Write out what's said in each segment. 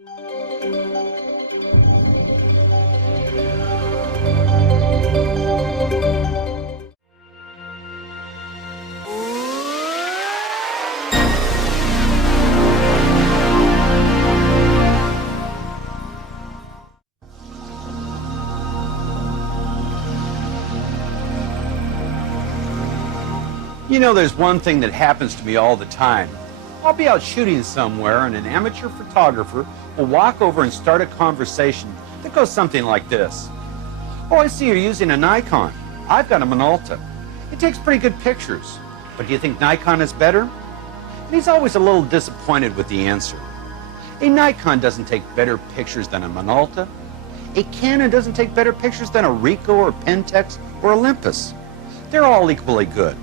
You know, there's one thing that happens to me all the time. I'll be out shooting somewhere and an amateur photographer will walk over and start a conversation that goes something like this. Oh, I see you're using a Nikon. I've got a Minolta. It takes pretty good pictures. But do you think Nikon is better? And he's always a little disappointed with the answer. A Nikon doesn't take better pictures than a Minolta. A Canon doesn't take better pictures than a Ricoh or Pentax or Olympus. They're all equally good.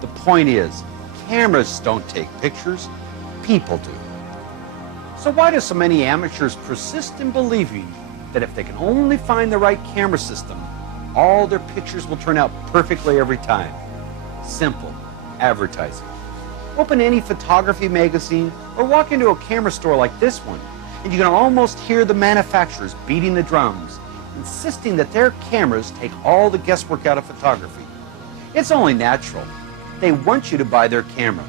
The point is, cameras don't take pictures, people do. So why do so many amateurs persist in believing that if they can only find the right camera system, all their pictures will turn out perfectly every time? Simple. Advertising. Open any photography magazine or walk into a camera store like this one, and you can almost hear the manufacturers beating the drums, insisting that their cameras take all the guesswork out of photography. It's only natural. They want you to buy their camera.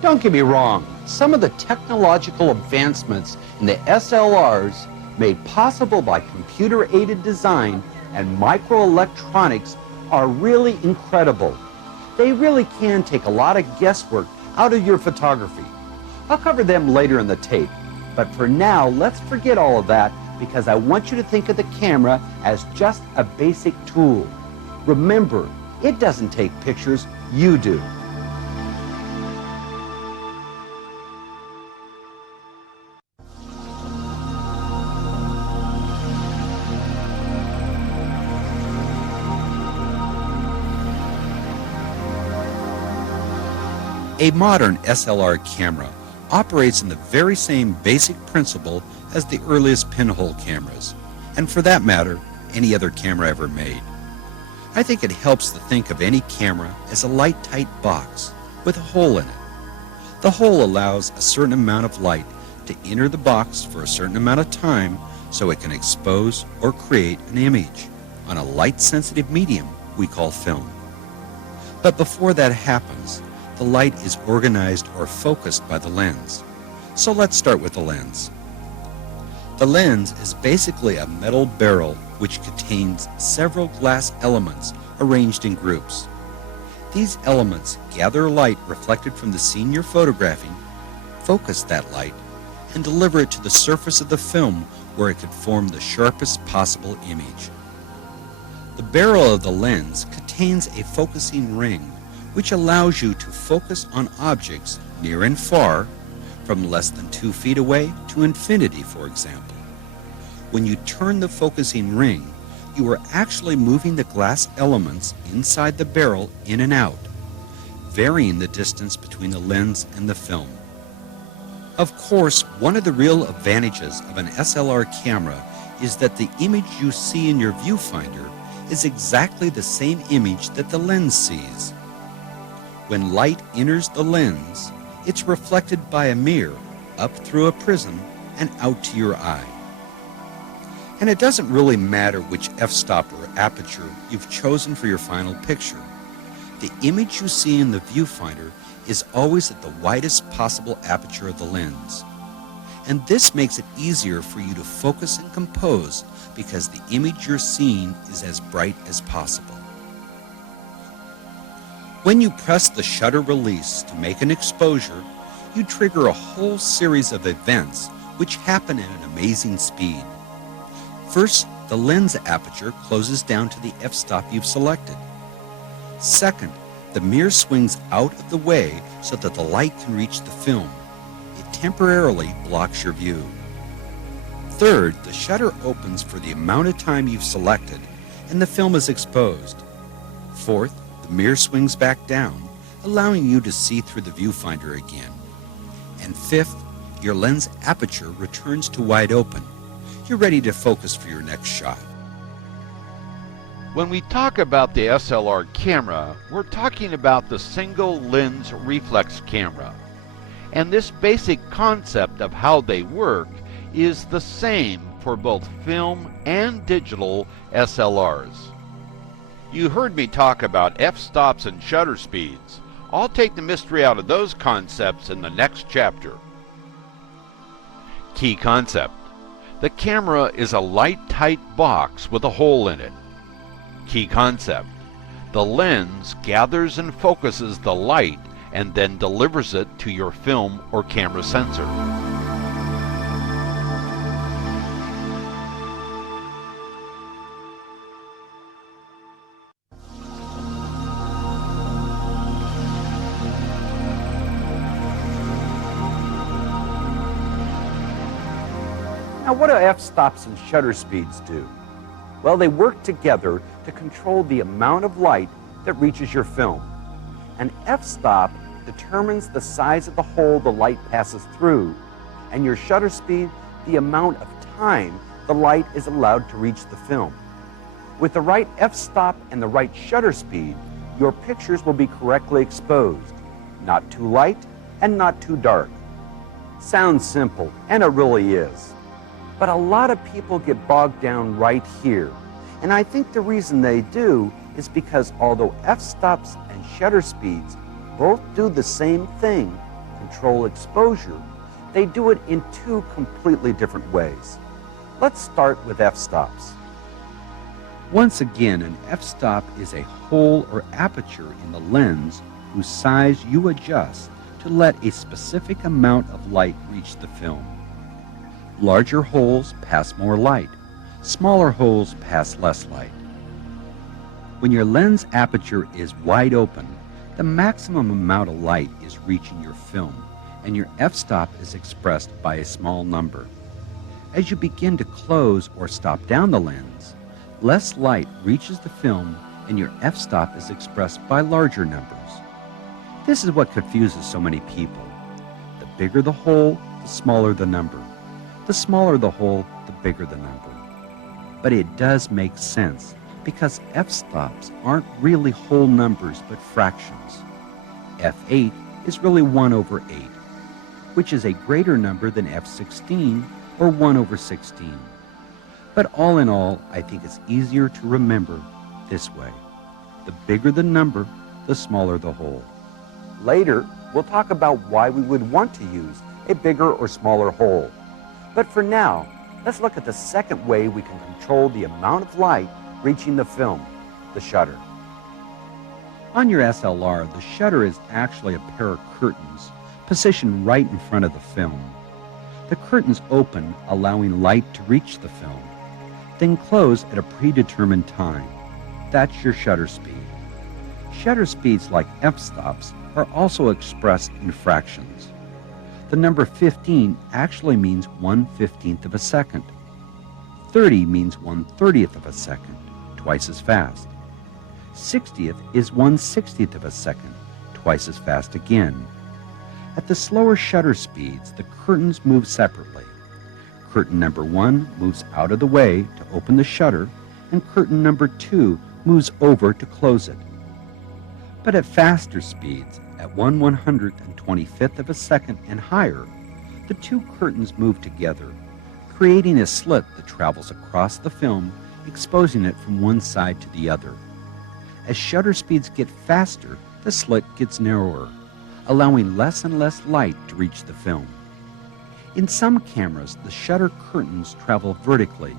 Don't get me wrong, some of the technological advancements in the SLRs made possible by computer-aided design and microelectronics are really incredible. They really can take a lot of guesswork out of your photography. I'll cover them later in the tape, but for now, let's forget all of that because I want you to think of the camera as just a basic tool. Remember, it doesn't take pictures, you do. A modern SLR camera operates in the very same basic principle as the earliest pinhole cameras, and for that matter, any other camera ever made. I think it helps to think of any camera as a light, tight box with a hole in it. The hole allows a certain amount of light to enter the box for a certain amount of time so it can expose or create an image on a light-sensitive medium we call film. But before that happens, the light is organized or focused by the lens. So let's start with the lens. The lens is basically a metal barrel which contains several glass elements arranged in groups. These elements gather light reflected from the scene you're photographing, focus that light, and deliver it to the surface of the film where it could form the sharpest possible image. The barrel of the lens contains a focusing ring which allows you to focus on objects near and far, from less than 2 feet away to infinity, for example. When you turn the focusing ring, you are actually moving the glass elements inside the barrel in and out, varying the distance between the lens and the film. Of course, one of the real advantages of an SLR camera is that the image you see in your viewfinder is exactly the same image that the lens sees. When light enters the lens, it's reflected by a mirror up through a prism and out to your eye. And it doesn't really matter which f-stop or aperture you've chosen for your final picture. The image you see in the viewfinder is always at the widest possible aperture of the lens. And this makes it easier for you to focus and compose because the image you're seeing is as bright as possible. When you press the shutter release to make an exposure, you trigger a whole series of events which happen at an amazing speed. First, the lens aperture closes down to the f-stop you've selected. Second, the mirror swings out of the way so that the light can reach the film. It temporarily blocks your view. Third, the shutter opens for the amount of time you've selected and the film is exposed. Fourth, the mirror swings back down, allowing you to see through the viewfinder again. And fifth, your lens aperture returns to wide open. You're ready to focus for your next shot. When we talk about the SLR camera, we're talking about the single lens reflex camera. And this basic concept of how they work is the same for both film and digital SLRs. You heard me talk about f-stops and shutter speeds. I'll take the mystery out of those concepts in the next chapter. Key concept. The camera is a light-tight box with a hole in it. Key concept. The lens gathers and focuses the light and then delivers it to your film or camera sensor. Now, what do f-stops and shutter speeds do? Well, they work together to control the amount of light that reaches your film. An f-stop determines the size of the hole the light passes through, and your shutter speed, the amount of time the light is allowed to reach the film. With the right f-stop and the right shutter speed, your pictures will be correctly exposed, not too light and not too dark. Sounds simple, and it really is. But a lot of people get bogged down right here. And I think the reason they do is because although f-stops and shutter speeds both do the same thing, control exposure, they do it in two completely different ways. Let's start with f-stops. Once again, an f-stop is a hole or aperture in the lens whose size you adjust to let a specific amount of light reach the film. Larger holes pass more light. Smaller holes pass less light. When your lens aperture is wide open, the maximum amount of light is reaching your film, and your f-stop is expressed by a small number. As you begin to close or stop down the lens, less light reaches the film, and your f-stop is expressed by larger numbers. This is what confuses so many people. The bigger the hole, the smaller the number. The smaller the hole, the bigger the number. But it does make sense because f-stops aren't really whole numbers but fractions. f8 is really 1 over 8, which is a greater number than f16 or 1 over 16. But all in all, I think it's easier to remember this way. The bigger the number, the smaller the hole. Later, we'll talk about why we would want to use a bigger or smaller hole. But for now, let's look at the second way we can control the amount of light reaching the film, the shutter. On your SLR, the shutter is actually a pair of curtains positioned right in front of the film. The curtains open, allowing light to reach the film, then close at a predetermined time. That's your shutter speed. Shutter speeds, like f-stops, are also expressed in fractions. The number 15 actually means 1/15 of a second. 30 means 1/30th of a second, twice as fast. 60th is 1/60th of a second, twice as fast again. At the slower shutter speeds, the curtains move separately. Curtain number 1 moves out of the way to open the shutter, and curtain number 2 moves over to close it. But at faster speeds, at 1/125th of a second and higher, the two curtains move together, creating a slit that travels across the film, exposing it from one side to the other. As shutter speeds get faster, the slit gets narrower, allowing less and less light to reach the film. In some cameras, the shutter curtains travel vertically,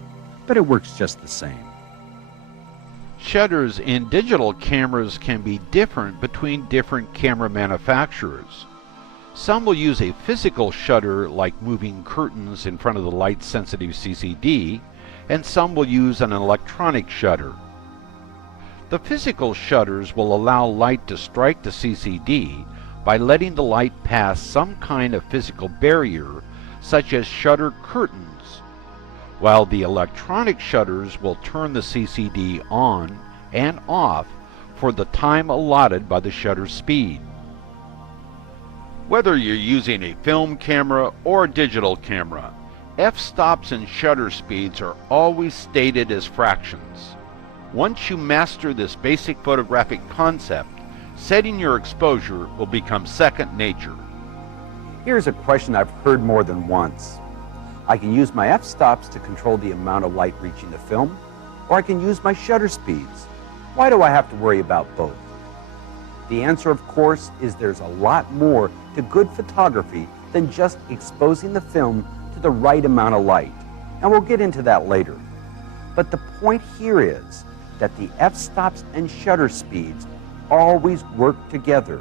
but it works just the same. Shutters in digital cameras can be different between different camera manufacturers. Some will use a physical shutter, like moving curtains in front of the light-sensitive CCD, and some will use an electronic shutter. The physical shutters will allow light to strike the CCD by letting the light pass some kind of physical barrier, such as shutter curtains, while the electronic shutters will turn the CCD on and off for the time allotted by the shutter speed. Whether you're using a film camera or a digital camera, f-stops and shutter speeds are always stated as fractions. Once you master this basic photographic concept, setting your exposure will become second nature. Here's a question I've heard more than once. I can use my f-stops to control the amount of light reaching the film, or I can use my shutter speeds. Why do I have to worry about both? The answer, of course, is there's a lot more to good photography than just exposing the film to the right amount of light, and we'll get into that later. But the point here is that the f-stops and shutter speeds always work together.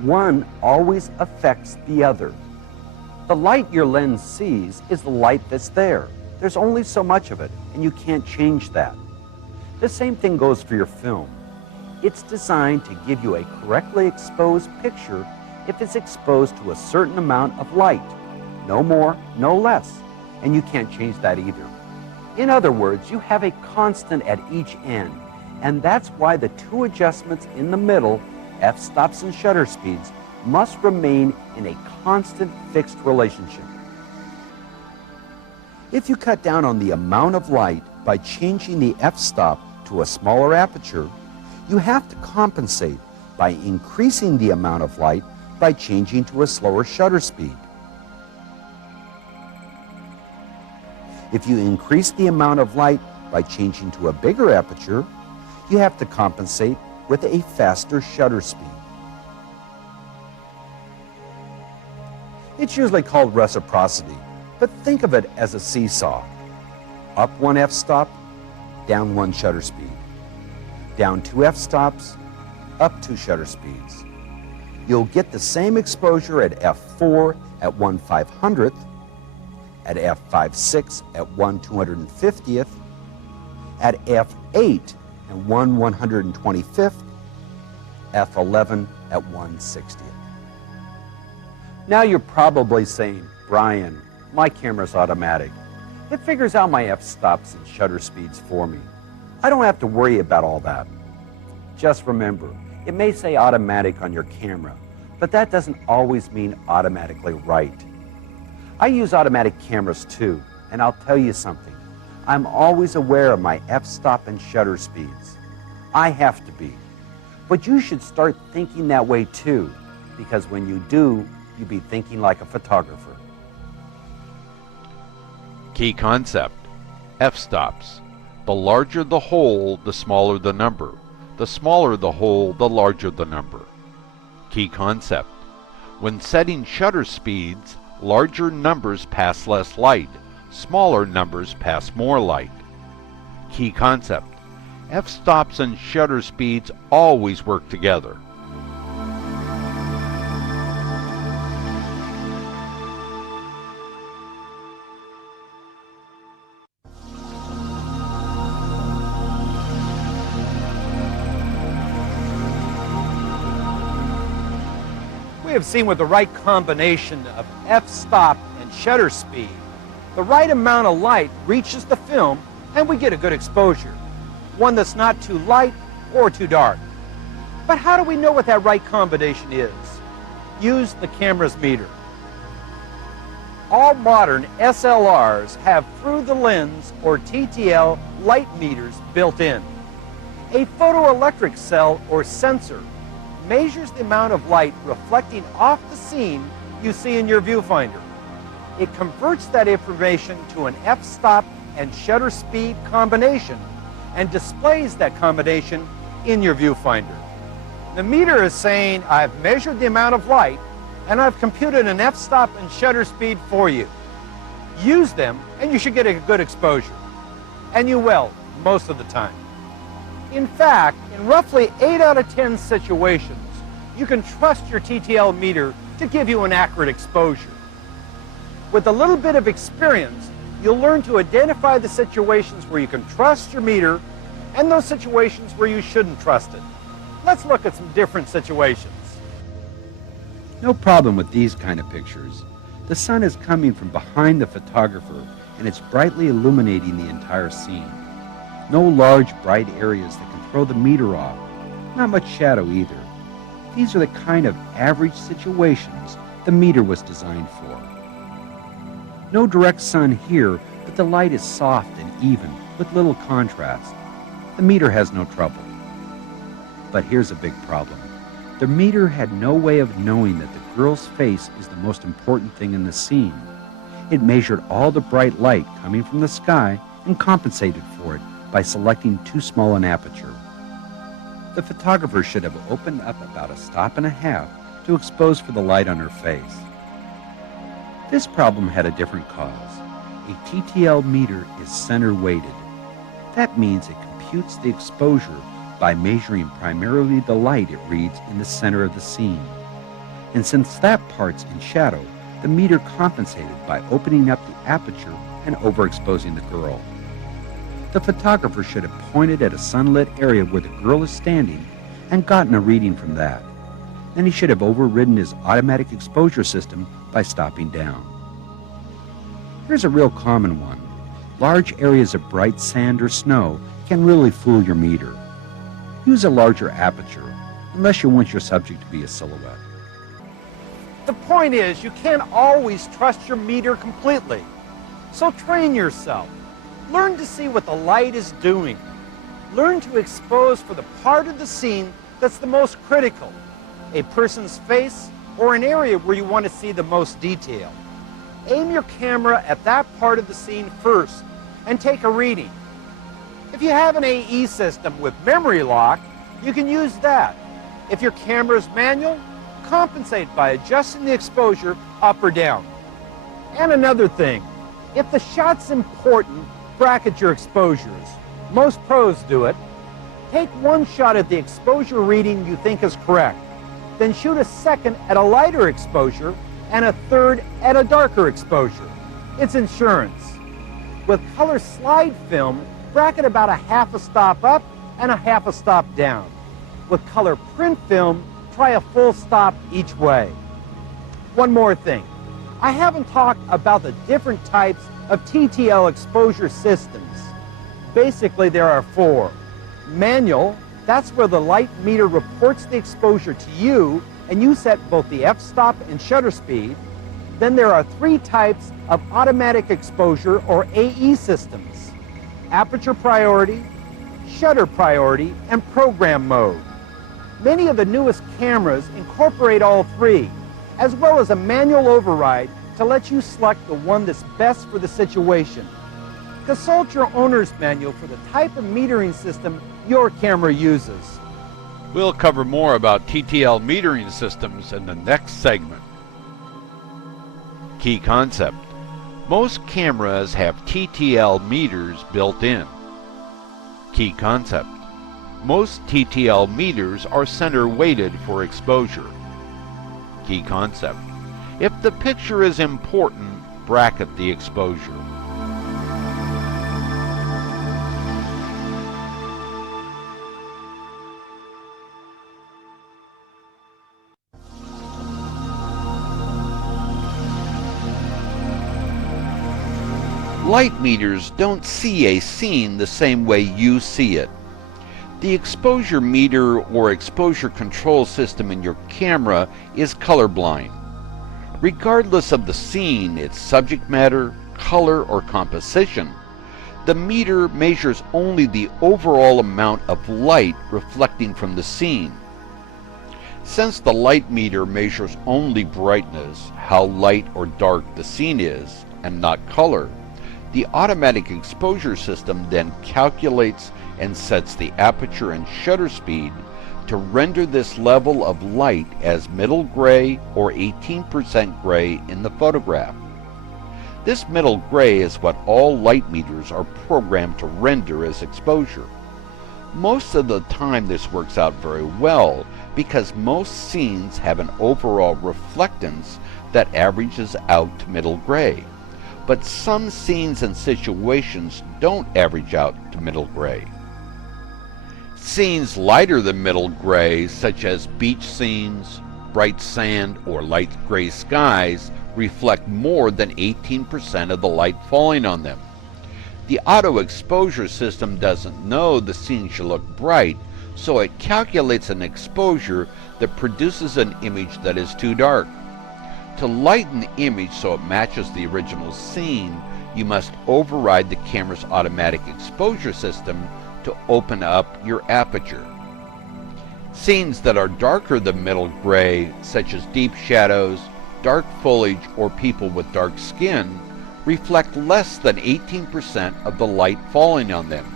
One always affects the other. The light your lens sees is the light that's there. There's only so much of it, and you can't change that. The same thing goes for your film. It's designed to give you a correctly exposed picture if it's exposed to a certain amount of light. No more, no less, and you can't change that either. In other words, you have a constant at each end, and that's why the two adjustments in the middle, f-stops and shutter speeds, must remain in a constant fixed relationship. If you cut down on the amount of light by changing the f-stop to a smaller aperture, you have to compensate by increasing the amount of light by changing to a slower shutter speed. If you increase the amount of light by changing to a bigger aperture, you have to compensate with a faster shutter speed. It's usually called reciprocity, but think of it as a seesaw. Up one f-stop, down one shutter speed. Down two f-stops, up two shutter speeds. You'll get the same exposure at f4 at 1/500th, at f5.6 at 1/250th, at f8 at 1/125th, f11 at 1/60th. Now you're probably saying, Brian, my camera's automatic. It figures out my f-stops and shutter speeds for me. I don't have to worry about all that. Just remember, it may say automatic on your camera, but that doesn't always mean automatically right. I use automatic cameras too, and I'll tell you something. I'm always aware of my f-stop and shutter speeds. I have to be. But you should start thinking that way too, because when you do, you'll be thinking like a photographer. Key concept: f-stops. The larger the hole, the smaller the number. The smaller the hole, the larger the number. Key concept: when setting shutter speeds, larger numbers pass less light, smaller numbers pass more light. Key concept: f-stops and shutter speeds always work together. We have seen with the right combination of f-stop and shutter speed, the right amount of light reaches the film and we get a good exposure, one that's not too light or too dark. But how do we know what that right combination is? Use the camera's meter. All modern SLRs have through-the-lens or TTL light meters built in. A photoelectric cell or sensor measures the amount of light reflecting off the scene you see in your viewfinder. It converts that information to an f-stop and shutter speed combination and displays that combination in your viewfinder. The meter is saying, I've measured the amount of light and I've computed an f-stop and shutter speed for you. Use them and you should get a good exposure. And you will, most of the time. In fact, in roughly 8 out of 10 situations, you can trust your TTL meter to give you an accurate exposure. With a little bit of experience, you'll learn to identify the situations where you can trust your meter and those situations where you shouldn't trust it. Let's look at some different situations. No problem with these kind of pictures. The sun is coming from behind the photographer and it's brightly illuminating the entire scene. No large bright areas that can throw the meter off. Not much shadow either. These are the kind of average situations the meter was designed for. No direct sun here, but the light is soft and even, with little contrast. The meter has no trouble. But here's a big problem. The meter had no way of knowing that the girl's face is the most important thing in the scene. It measured all the bright light coming from the sky and compensated for it by selecting too small an aperture. The photographer should have opened up about 1.5 stops to expose for the light on her face. This problem had a different cause. A TTL meter is center weighted. That means it computes the exposure by measuring primarily the light it reads in the center of the scene. And since that part's in shadow, the meter compensated by opening up the aperture and overexposing the girl. The photographer should have pointed at a sunlit area where the girl is standing and gotten a reading from that. Then he should have overridden his automatic exposure system by stopping down. Here's a real common one. Large areas of bright sand or snow can really fool your meter. Use a larger aperture, unless you want your subject to be a silhouette. The point is, you can't always trust your meter completely. So train yourself. Learn to see what the light is doing. Learn to expose for the part of the scene that's the most critical, a person's face or an area where you want to see the most detail. Aim your camera at that part of the scene first and take a reading. If you have an AE system with memory lock, you can use that. If your camera is manual, compensate by adjusting the exposure up or down. And another thing, if the shot's important, bracket your exposures. Most pros do it. Take one shot at the exposure reading you think is correct. Then shoot a second at a lighter exposure and a third at a darker exposure. It's insurance. With color slide film, bracket about 1/2 stop up and 1/2 stop down. With color print film, try a full stop each way. One more thing. I haven't talked about the different types of TTL exposure systems. Basically, there are 4. Manual, that's where the light meter reports the exposure to you and you set both the f-stop and shutter speed. Then there are 3 types of automatic exposure or AE systems: aperture priority, shutter priority, and program mode. Many of the newest cameras incorporate all 3, as well as a manual override to let you select the one that's best for the situation. Consult your owner's manual for the type of metering system your camera uses. We'll cover more about TTL metering systems in the next segment. Key concept. Most cameras have TTL meters built in. Key concept. Most TTL meters are center weighted for exposure. Key concept. If the picture is important, bracket the exposure. Light meters don't see a scene the same way you see it. The exposure meter or exposure control system in your camera is colorblind. Regardless of the scene, its subject matter, color, or composition, the meter measures only the overall amount of light reflecting from the scene. Since the light meter measures only brightness, how light or dark the scene is, and not color, the automatic exposure system then calculates and sets the aperture and shutter speed to render this level of light as middle gray or 18% gray in the photograph. This middle gray is what all light meters are programmed to render as exposure. Most of the time this works out very well because most scenes have an overall reflectance that averages out to middle gray. But some scenes and situations don't average out to middle gray. Scenes lighter than middle gray, such as beach scenes, bright sand, or light gray skies, reflect more than 18% of the light falling on them. The auto exposure system doesn't know the scene should look bright, so it calculates an exposure that produces an image that is too dark. To lighten the image so it matches the original scene, you must override the camera's automatic exposure system to open up your aperture. Scenes that are darker than middle gray, such as deep shadows, dark foliage, or people with dark skin, reflect less than 18% of the light falling on them.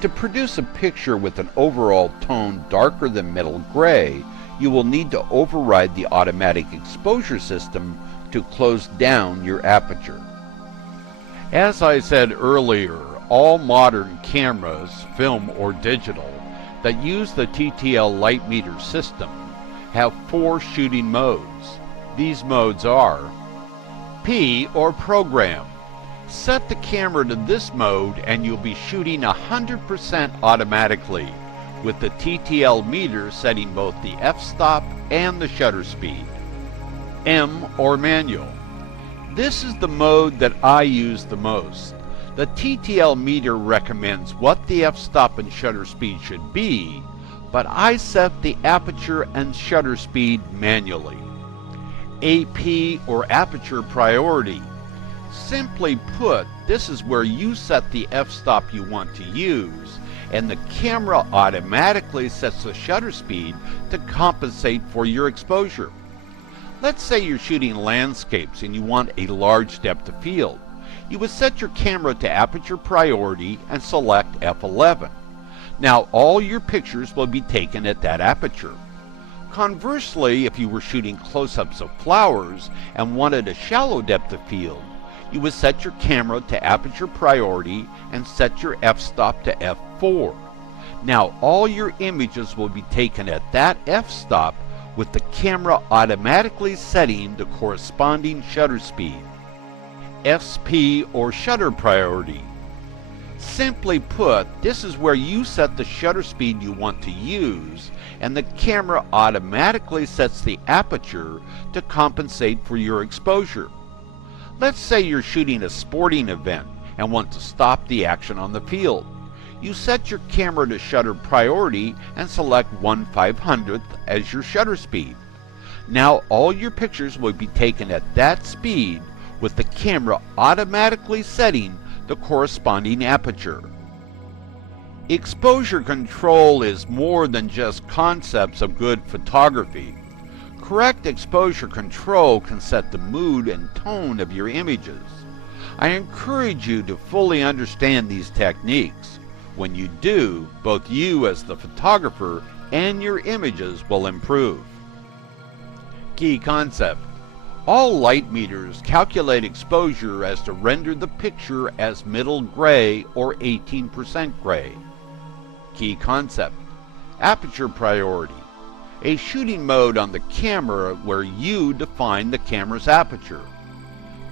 To produce a picture with an overall tone darker than middle gray, you will need to override the automatic exposure system to close down your aperture. As I said earlier, all modern cameras, film or digital, that use the TTL Light Meter system have 4 shooting modes. These modes are P, or program. Set the camera to this mode and you'll be shooting 100% automatically, with the TTL meter setting both the f-stop and the shutter speed. M, or manual. This is the mode that I use the most. The TTL meter recommends what the f-stop and shutter speed should be, but I set the aperture and shutter speed manually. AP, or aperture priority. Simply put, this is where you set the f-stop you want to use, and the camera automatically sets the shutter speed to compensate for your exposure. Let's say you're shooting landscapes and you want a large depth of field. You would set your camera to aperture priority and select f11. Now all your pictures will be taken at that aperture. Conversely, if you were shooting close-ups of flowers and wanted a shallow depth of field, you would set your camera to aperture priority and set your f-stop to f4. Now all your images will be taken at that f-stop with the camera automatically setting the corresponding shutter speed. SP, or shutter priority. Simply put, this is where you set the shutter speed you want to use, and the camera automatically sets the aperture to compensate for your exposure. Let's say you're shooting a sporting event and want to stop the action on the field. You set your camera to shutter priority and select 1/500th as your shutter speed. Now all your pictures will be taken at that speed with the camera automatically setting the corresponding aperture. Exposure control is more than just concepts of good photography. Correct exposure control can set the mood and tone of your images. I encourage you to fully understand these techniques. When you do, both you as the photographer and your images will improve. Key concept. All light meters calculate exposure as to render the picture as middle gray or 18% gray. Key concept. Aperture priority. A shooting mode on the camera where you define the camera's aperture.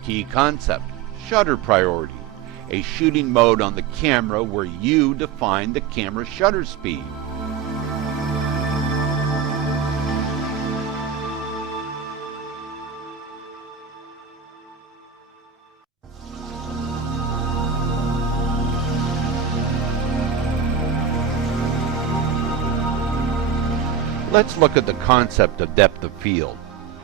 Key concept. Shutter priority. A shooting mode on the camera where you define the camera's shutter speed. Let's look at the concept of depth of field.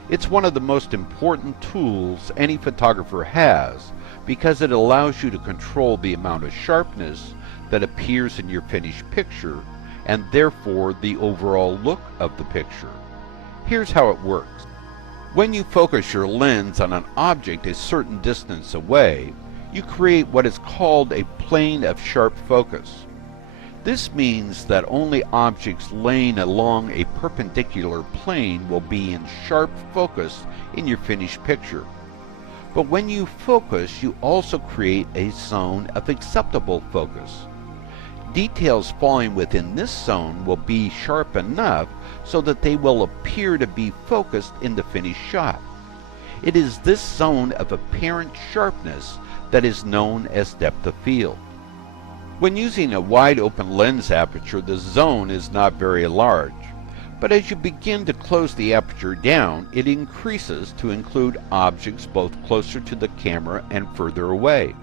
It's one of the most important tools any photographer has because it allows you to control the amount of sharpness that appears in your finished picture and therefore the overall look of the picture. Here's how it works. When you focus your lens on an object a certain distance away, you create what is called a plane of sharp focus. This means that only objects laying along a perpendicular plane will be in sharp focus in your finished picture. But when you focus, you also create a zone of acceptable focus. Details falling within this zone will be sharp enough so that they will appear to be focused in the finished shot. It is this zone of apparent sharpness that is known as depth of field. When using a wide open lens aperture, the zone is not very large, but as you begin to close the aperture down, it increases to include objects both closer to the camera and further away.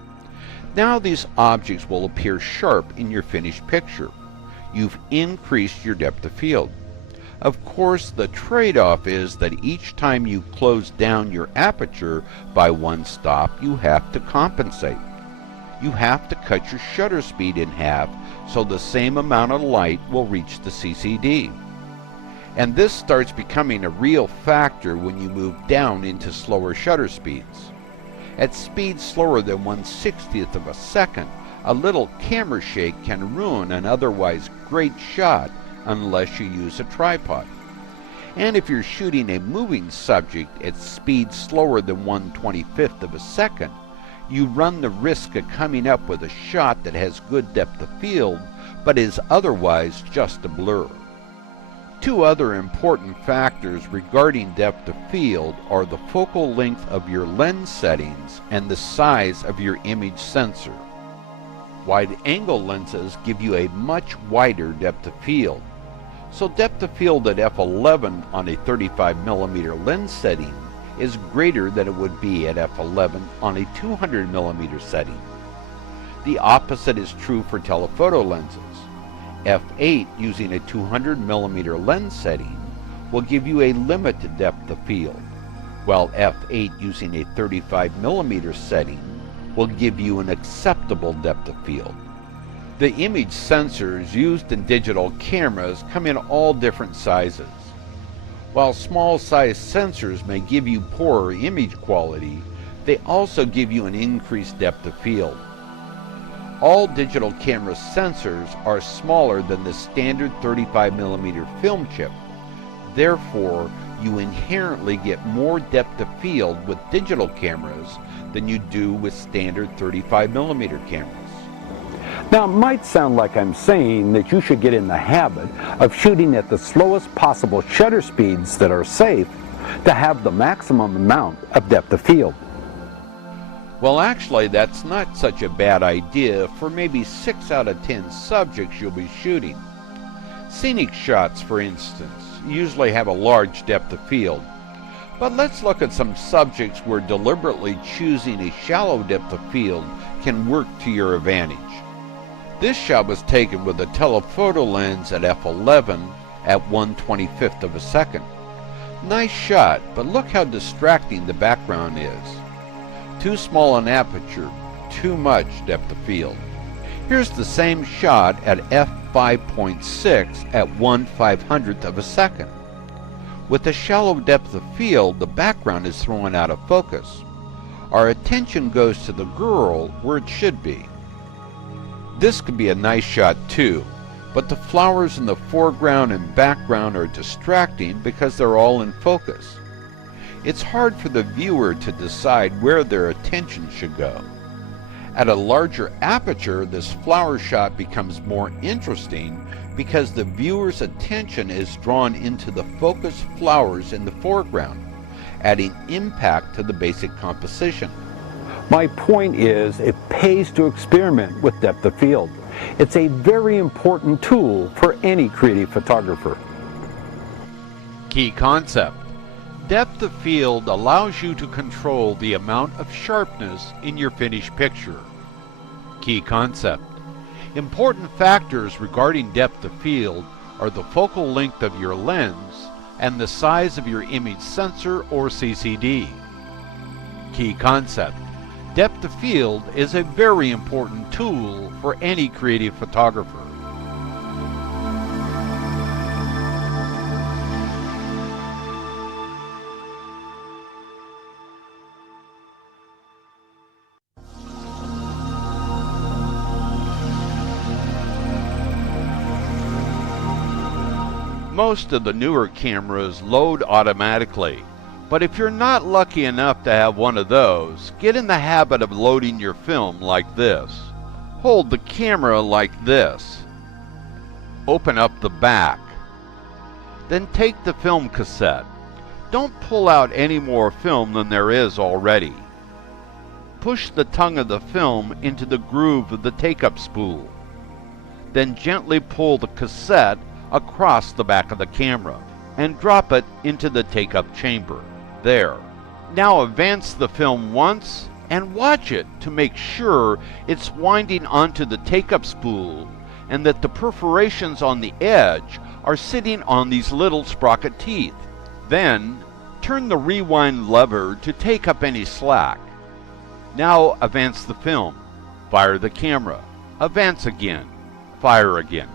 Now these objects will appear sharp in your finished picture. You've increased your depth of field. Of course, the trade-off is that each time you close down your aperture by one stop, you have to compensate. You have to cut your shutter speed in half so the same amount of light will reach the CCD. And this starts becoming a real factor when you move down into slower shutter speeds. At speeds slower than 1/60th of a second, a little camera shake can ruin an otherwise great shot unless you use a tripod. And if you're shooting a moving subject at speeds slower than 1/25th of a second, you run the risk of coming up with a shot that has good depth of field, but is otherwise just a blur. Two other important factors regarding depth of field are the focal length of your lens settings and the size of your image sensor. Wide-angle lenses give you a much wider depth of field, so depth of field at f11 on a 35mm lens setting is greater than it would be at f11 on a 200mm setting. The opposite is true for telephoto lenses. f8 using a 200mm lens setting will give you a limited depth of field, while f8 using a 35mm setting will give you an acceptable depth of field. The image sensors used in digital cameras come in all different sizes. While small-sized sensors may give you poorer image quality, they also give you an increased depth of field. All digital camera sensors are smaller than the standard 35mm film chip. Therefore, you inherently get more depth of field with digital cameras than you do with standard 35mm cameras. Now, it might sound like I'm saying that you should get in the habit of shooting at the slowest possible shutter speeds that are safe to have the maximum amount of depth of field. Well, actually, that's not such a bad idea for maybe 6 out of 10 subjects you'll be shooting. Scenic shots, for instance, usually have a large depth of field. But let's look at some subjects where deliberately choosing a shallow depth of field can work to your advantage. This shot was taken with a telephoto lens at f11 at 1/25th of a second. Nice shot, but look how distracting the background is. Too small an aperture, too much depth of field. Here's the same shot at f5.6 at 1/500th of a second. With a shallow depth of field, the background is thrown out of focus. Our attention goes to the girl where it should be. This could be a nice shot too, but the flowers in the foreground and background are distracting because they're all in focus. It's hard for the viewer to decide where their attention should go. At a larger aperture, this flower shot becomes more interesting because the viewer's attention is drawn into the focused flowers in the foreground, adding impact to the basic composition. My point is, it pays to experiment with depth of field. It's a very important tool for any creative photographer. Key concept. Depth of field allows you to control the amount of sharpness in your finished picture. Key concept. Important factors regarding depth of field are the focal length of your lens and the size of your image sensor or CCD. Key concept. Depth of field is a very important tool for any creative photographer. Most of the newer cameras load automatically, but if you're not lucky enough to have one of those, get in the habit of loading your film like this. Hold the camera like this. Open up the back. Then take the film cassette. Don't pull out any more film than there is already. Push the tongue of the film into the groove of the take-up spool. Then gently pull the cassette across the back of the camera and drop it into the take-up chamber. There. Now advance the film once and watch it to make sure it's winding onto the take-up spool and that the perforations on the edge are sitting on these little sprocket teeth. Then turn the rewind lever to take up any slack. Now advance the film. Fire the camera. Advance again. Fire again.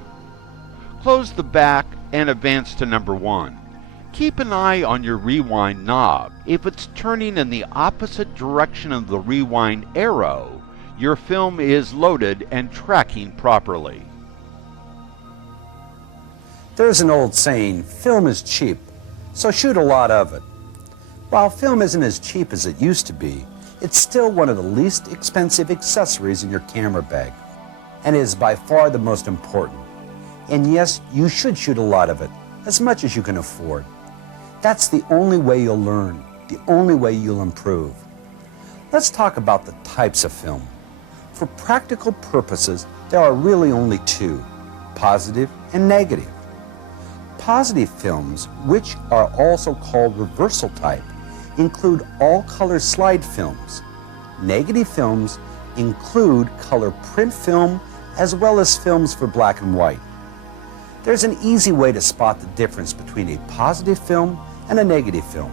Close the back and advance to number 1. Keep an eye on your rewind knob. If it's turning in the opposite direction of the rewind arrow, your film is loaded and tracking properly. There's an old saying, film is cheap, so shoot a lot of it. While film isn't as cheap as it used to be, it's still one of the least expensive accessories in your camera bag, and is by far the most important. And yes, you should shoot a lot of it, as much as you can afford. That's the only way you'll learn, the only way you'll improve. Let's talk about the types of film. For practical purposes, there are really only two, positive and negative. Positive films, which are also called reversal type, include all color slide films. Negative films include color print film as well as films for black and white. There's an easy way to spot the difference between a positive film and a negative film.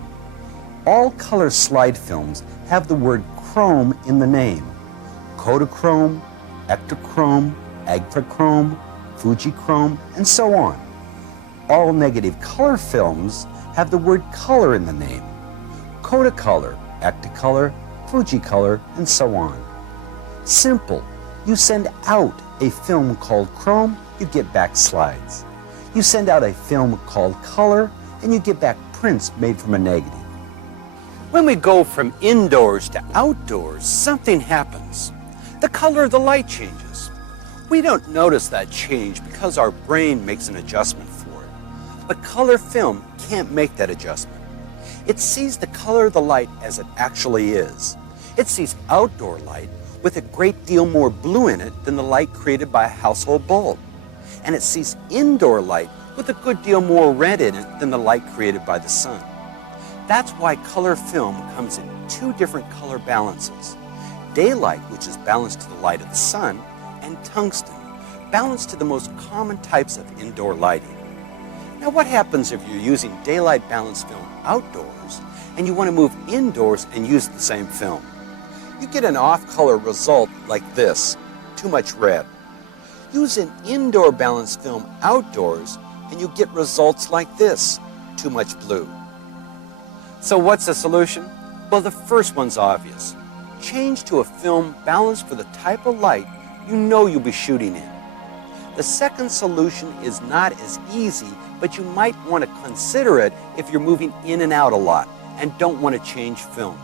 All color slide films have the word chrome in the name. Kodachrome, Ektachrome, Agfachrome, Fujichrome, and so on. All negative color films have the word color in the name. Kodacolor, Ektacolor, Fujicolor, and so on. Simple. You send out a film called chrome, you get back slides. You send out a film called color, and you get back prints made from a negative. When we go from indoors to outdoors, something happens. The color of the light changes. We don't notice that change because our brain makes an adjustment for it. But color film can't make that adjustment. It sees the color of the light as it actually is. It sees outdoor light with a great deal more blue in it than the light created by a household bulb. And it sees indoor light with a good deal more red in it than the light created by the sun. That's why color film comes in two different color balances. Daylight, which is balanced to the light of the sun, and tungsten, balanced to the most common types of indoor lighting. Now what happens if you're using daylight balanced film outdoors and you want to move indoors and use the same film? You get an off-color result like this, too much red. Use an indoor balanced film outdoors and you get results like this, too much blue. So what's the solution? Well, the first one's obvious. Change to a film balanced for the type of light you know you'll be shooting in. The second solution is not as easy, but you might want to consider it if you're moving in and out a lot and don't want to change film.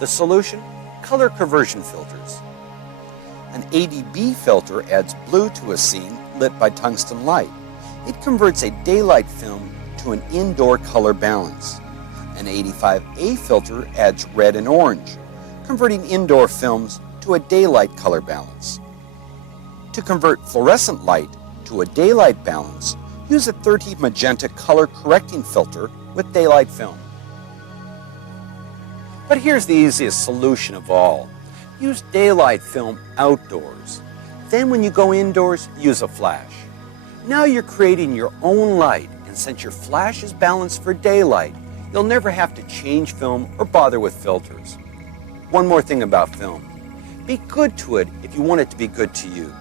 The solution? Color conversion filters. An ADB filter adds blue to a scene lit by tungsten light. It converts a daylight film to an indoor color balance. An 85A filter adds red and orange, converting indoor films to a daylight color balance. To convert fluorescent light to a daylight balance, use a 30 magenta color correcting filter with daylight film. But here's the easiest solution of all. Use daylight film outdoors. Then when you go indoors, use a flash. Now you're creating your own light, and since your flash is balanced for daylight, you'll never have to change film or bother with filters. One more thing about film. Be good to it if you want it to be good to you.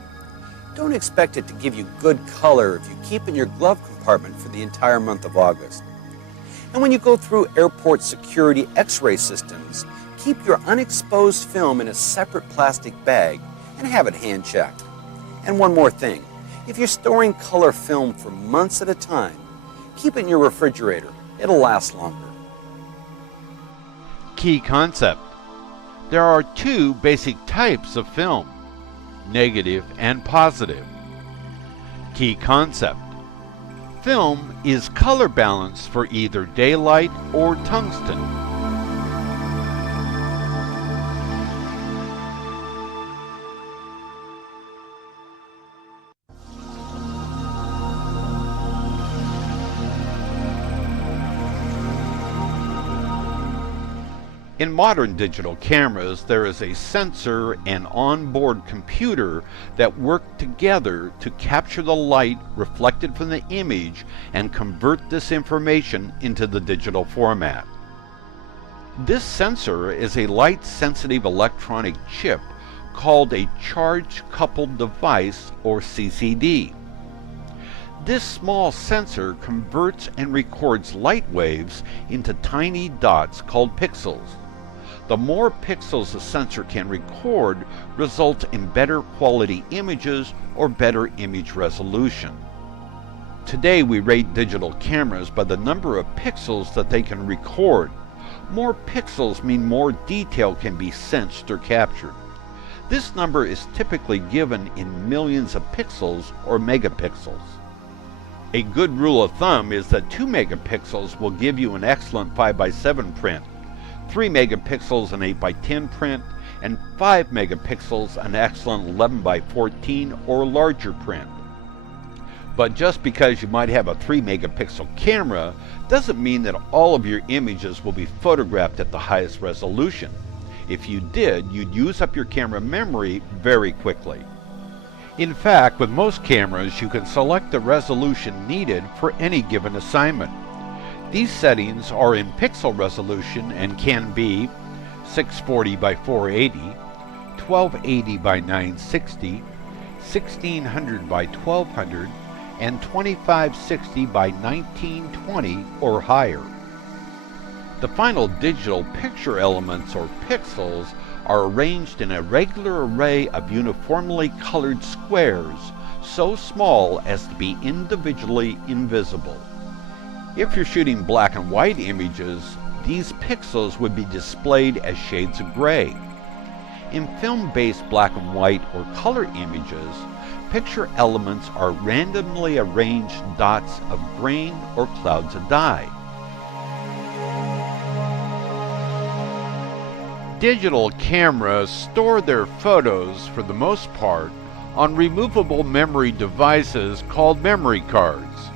Don't expect it to give you good color if you keep it in your glove compartment for the entire month of August. And when you go through airport security X-ray systems, keep your unexposed film in a separate plastic bag and have it hand-checked. And one more thing, if you're storing color film for months at a time, keep it in your refrigerator. It'll last longer. Key concept. There are two basic types of film, negative and positive. Key concept. Film is color balanced for either daylight or tungsten. In modern digital cameras, there is a sensor and onboard computer that work together to capture the light reflected from the image and convert this information into the digital format. This sensor is a light-sensitive electronic chip called a charge-coupled device, or CCD. This small sensor converts and records light waves into tiny dots called pixels. The more pixels the sensor can record results in better quality images or better image resolution. Today we rate digital cameras by the number of pixels that they can record. More pixels mean more detail can be sensed or captured. This number is typically given in millions of pixels or megapixels. A good rule of thumb is that 2 megapixels will give you an excellent 5x7 print, 3 megapixels an 8x10 print, and 5 megapixels an excellent 11x14 or larger print. But just because you might have a 3 megapixel camera doesn't mean that all of your images will be photographed at the highest resolution. If you did, you'd use up your camera memory very quickly. In fact, with most cameras, you can select the resolution needed for any given assignment. These settings are in pixel resolution and can be 640 by 480, 1280 by 960, 1600 by 1200, and 2560 by 1920 or higher. The final digital picture elements, or pixels, are arranged in a regular array of uniformly colored squares, so small as to be individually invisible. If you're shooting black and white images, these pixels would be displayed as shades of gray. In film-based black and white or color images, picture elements are randomly arranged dots of grain or clouds of dye. Digital cameras store their photos, for the most part, on removable memory devices called memory cards.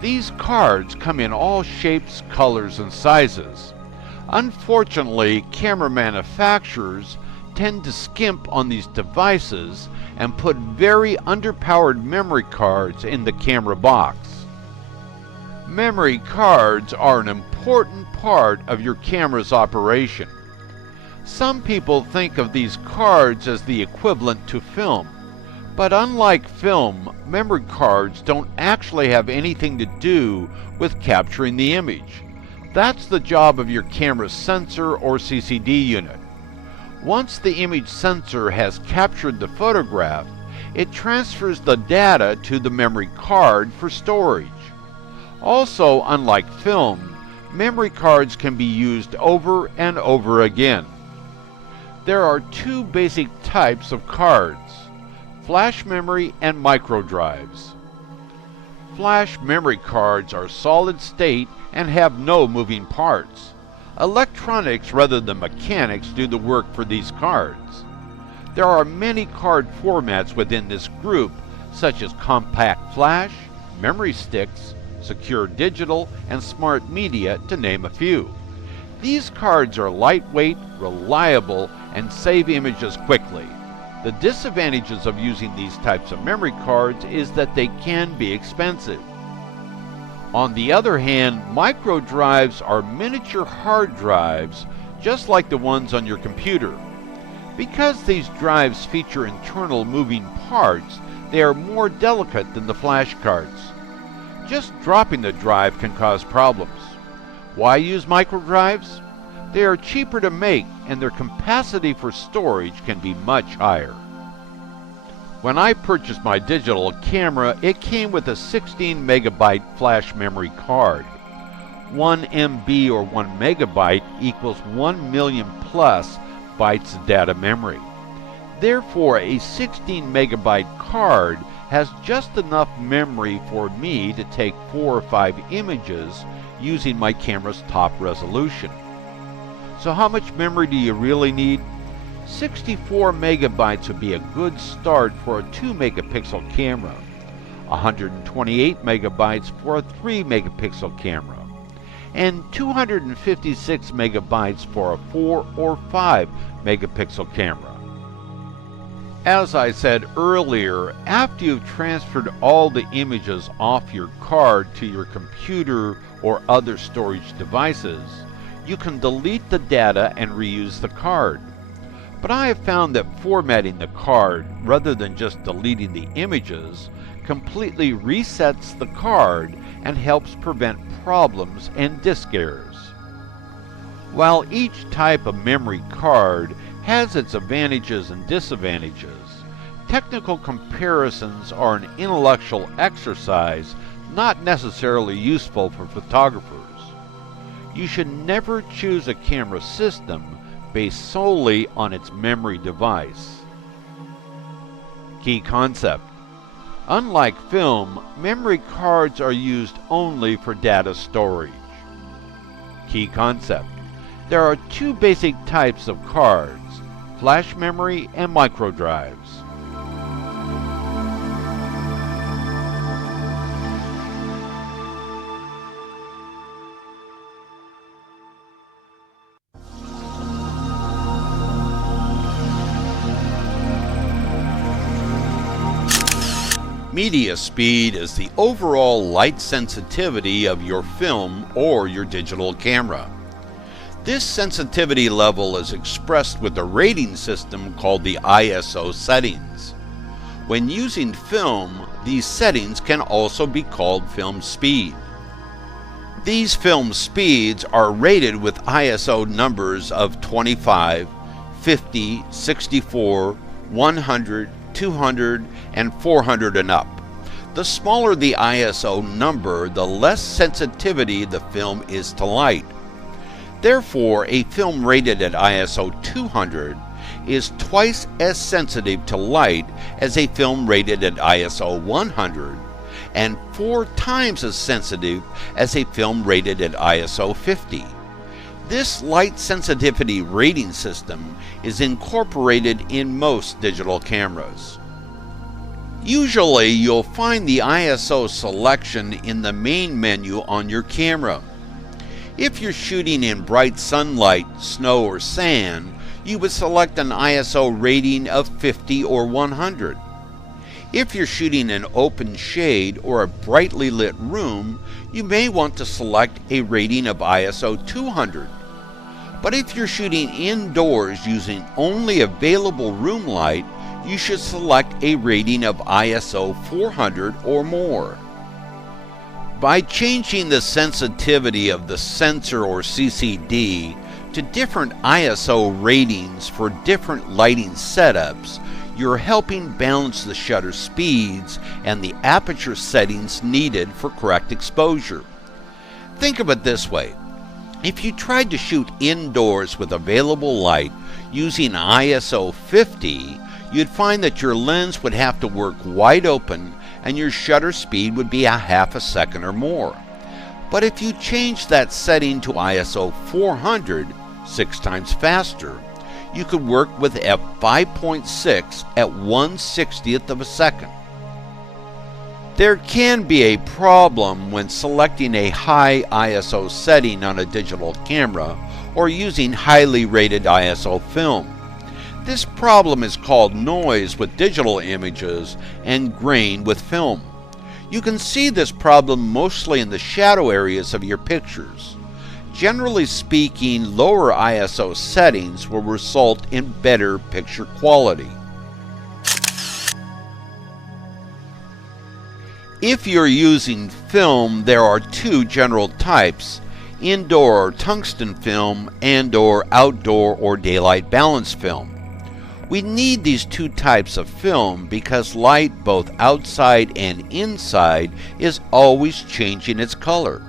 These cards come in all shapes, colors, and sizes. Unfortunately, camera manufacturers tend to skimp on these devices and put very underpowered memory cards in the camera box. Memory cards are an important part of your camera's operation. Some people think of these cards as the equivalent to film, but unlike film, memory cards don't actually have anything to do with capturing the image. That's the job of your camera's sensor or CCD unit. Once the image sensor has captured the photograph, it transfers the data to the memory card for storage. Also, unlike film, memory cards can be used over and over again. There are two basic types of cards: flash memory and micro drives. Flash memory cards are solid state and have no moving parts. Electronics rather than mechanics do the work for these cards. There are many card formats within this group, such as compact flash, memory sticks, secure digital, and smart media, to name a few. These cards are lightweight, reliable, and save images quickly. The disadvantages of using these types of memory cards is that they can be expensive. On the other hand, micro drives are miniature hard drives, just like the ones on your computer. Because these drives feature internal moving parts, they are more delicate than the flash cards. Just dropping the drive can cause problems. Why use micro drives? They are cheaper to make, and their capacity for storage can be much higher. When I purchased my digital camera, it came with a 16 megabyte flash memory card. 1 MB or 1 megabyte equals 1 million plus bytes of data memory. Therefore, a 16 megabyte card has just enough memory for me to take 4 or 5 images using my camera's top resolution. So how much memory do you really need? 64 megabytes would be a good start for a 2 megapixel camera, 128 megabytes for a 3 megapixel camera, and 256 megabytes for a 4 or 5 megapixel camera. As I said earlier, after you've transferred all the images off your card to your computer or other storage devices, you can delete the data and reuse the card. But I have found that formatting the card, rather than just deleting the images, completely resets the card and helps prevent problems and disk errors. While each type of memory card has its advantages and disadvantages, technical comparisons are an intellectual exercise not necessarily useful for photographers. You should never choose a camera system based solely on its memory device. Key concept. Unlike film, memory cards are used only for data storage. Key concept. There are two basic types of cards, flash memory and microdrives. Media speed is the overall light sensitivity of your film or your digital camera. This sensitivity level is expressed with a rating system called the ISO settings. When using film, these settings can also be called film speed. These film speeds are rated with ISO numbers of 25, 50, 64, 100, 200, and 400 and up. The smaller the ISO number, the less sensitivity the film is to light. Therefore, a film rated at ISO 200 is twice as sensitive to light as a film rated at ISO 100 and 4 times as sensitive as a film rated at ISO 50. This light sensitivity rating system is incorporated in most digital cameras. Usually, you'll find the ISO selection in the main menu on your camera. If you're shooting in bright sunlight, snow, or sand, you would select an ISO rating of 50 or 100. If you're shooting in open shade or a brightly lit room, you may want to select a rating of ISO 200. But if you're shooting indoors using only available room light, you should select a rating of ISO 400 or more. By changing the sensitivity of the sensor or CCD to different ISO ratings for different lighting setups, you're helping balance the shutter speeds and the aperture settings needed for correct exposure. Think of it this way. If you tried to shoot indoors with available light using ISO 50, you'd find that your lens would have to work wide open and your shutter speed would be a half a second or more. But if you change that setting to ISO 400, 6 times faster, you could work with f5.6 at 1/60th of a second. There can be a problem when selecting a high ISO setting on a digital camera or using highly rated ISO film. This problem is called noise with digital images and grain with film. You can see this problem mostly in the shadow areas of your pictures. Generally speaking, lower ISO settings will result in better picture quality. If you're using film, there are 2 general types: indoor or tungsten film and/or outdoor or daylight balance film. We need these 2 types of film because light both outside and inside is always changing its color.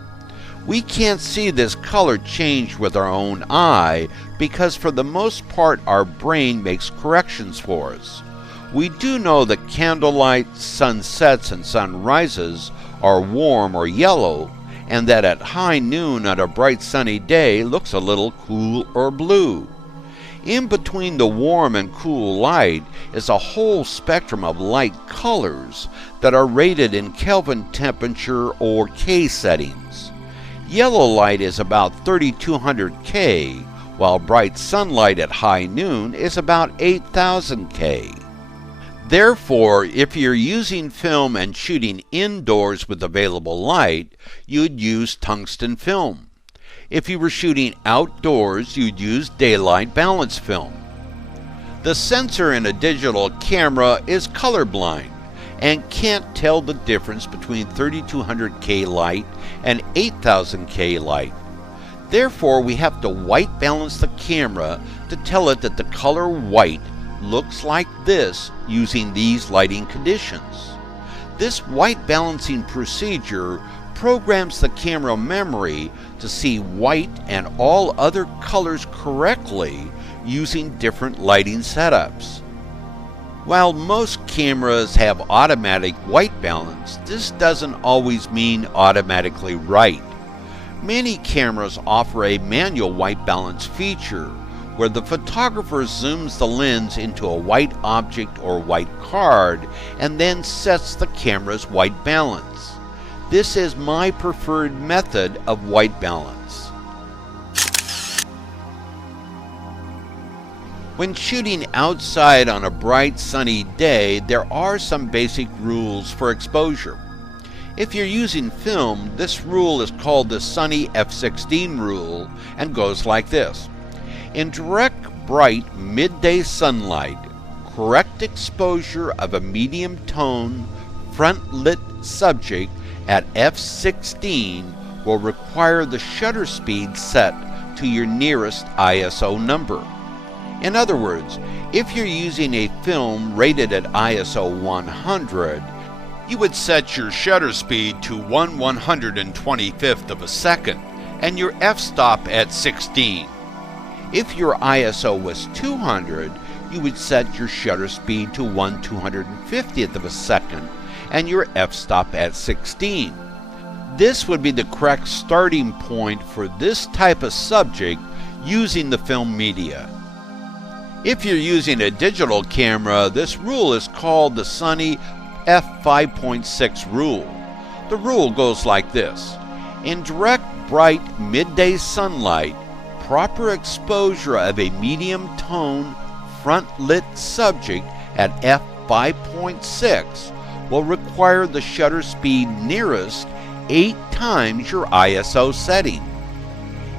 We can't see this color change with our own eye because for the most part our brain makes corrections for us. We do know that candlelight, sunsets, and sunrises are warm or yellow, and that at high noon on a bright sunny day looks a little cool or blue. In between the warm and cool light is a whole spectrum of light colors that are rated in Kelvin temperature or K settings. Yellow light is about 3200 K, while bright sunlight at high noon is about 8000 K. Therefore, if you're using film and shooting indoors with available light, you'd use tungsten film. If you were shooting outdoors, you'd use daylight balance film. The sensor in a digital camera is colorblind, and can't tell the difference between 3200K light and 8000K light. Therefore, we have to white balance the camera to tell it that the color white looks like this using these lighting conditions. This white balancing procedure programs the camera memory to see white and all other colors correctly using different lighting setups. While most cameras have automatic white balance, this doesn't always mean automatically right. Many cameras offer a manual white balance feature where the photographer zooms the lens into a white object or white card and then sets the camera's white balance. This is my preferred method of white balance. When shooting outside on a bright sunny day, there are some basic rules for exposure. If you're using film, this rule is called the sunny f16 rule and goes like this. In direct, bright, midday sunlight, correct exposure of a medium tone, front lit subject at f16 will require the shutter speed set to your nearest ISO number. In other words, if you're using a film rated at ISO 100, you would set your shutter speed to 1/125th of a second and your f-stop at 16. If your ISO was 200, you would set your shutter speed to 1/250th of a second and your f-stop at 16. This would be the correct starting point for this type of subject using the film media. If you're using a digital camera, this rule is called the sunny f5.6 rule. The rule goes like this. In direct, bright, midday sunlight, proper exposure of a medium tone, front lit subject at f5.6 will require the shutter speed nearest 8 times your ISO setting.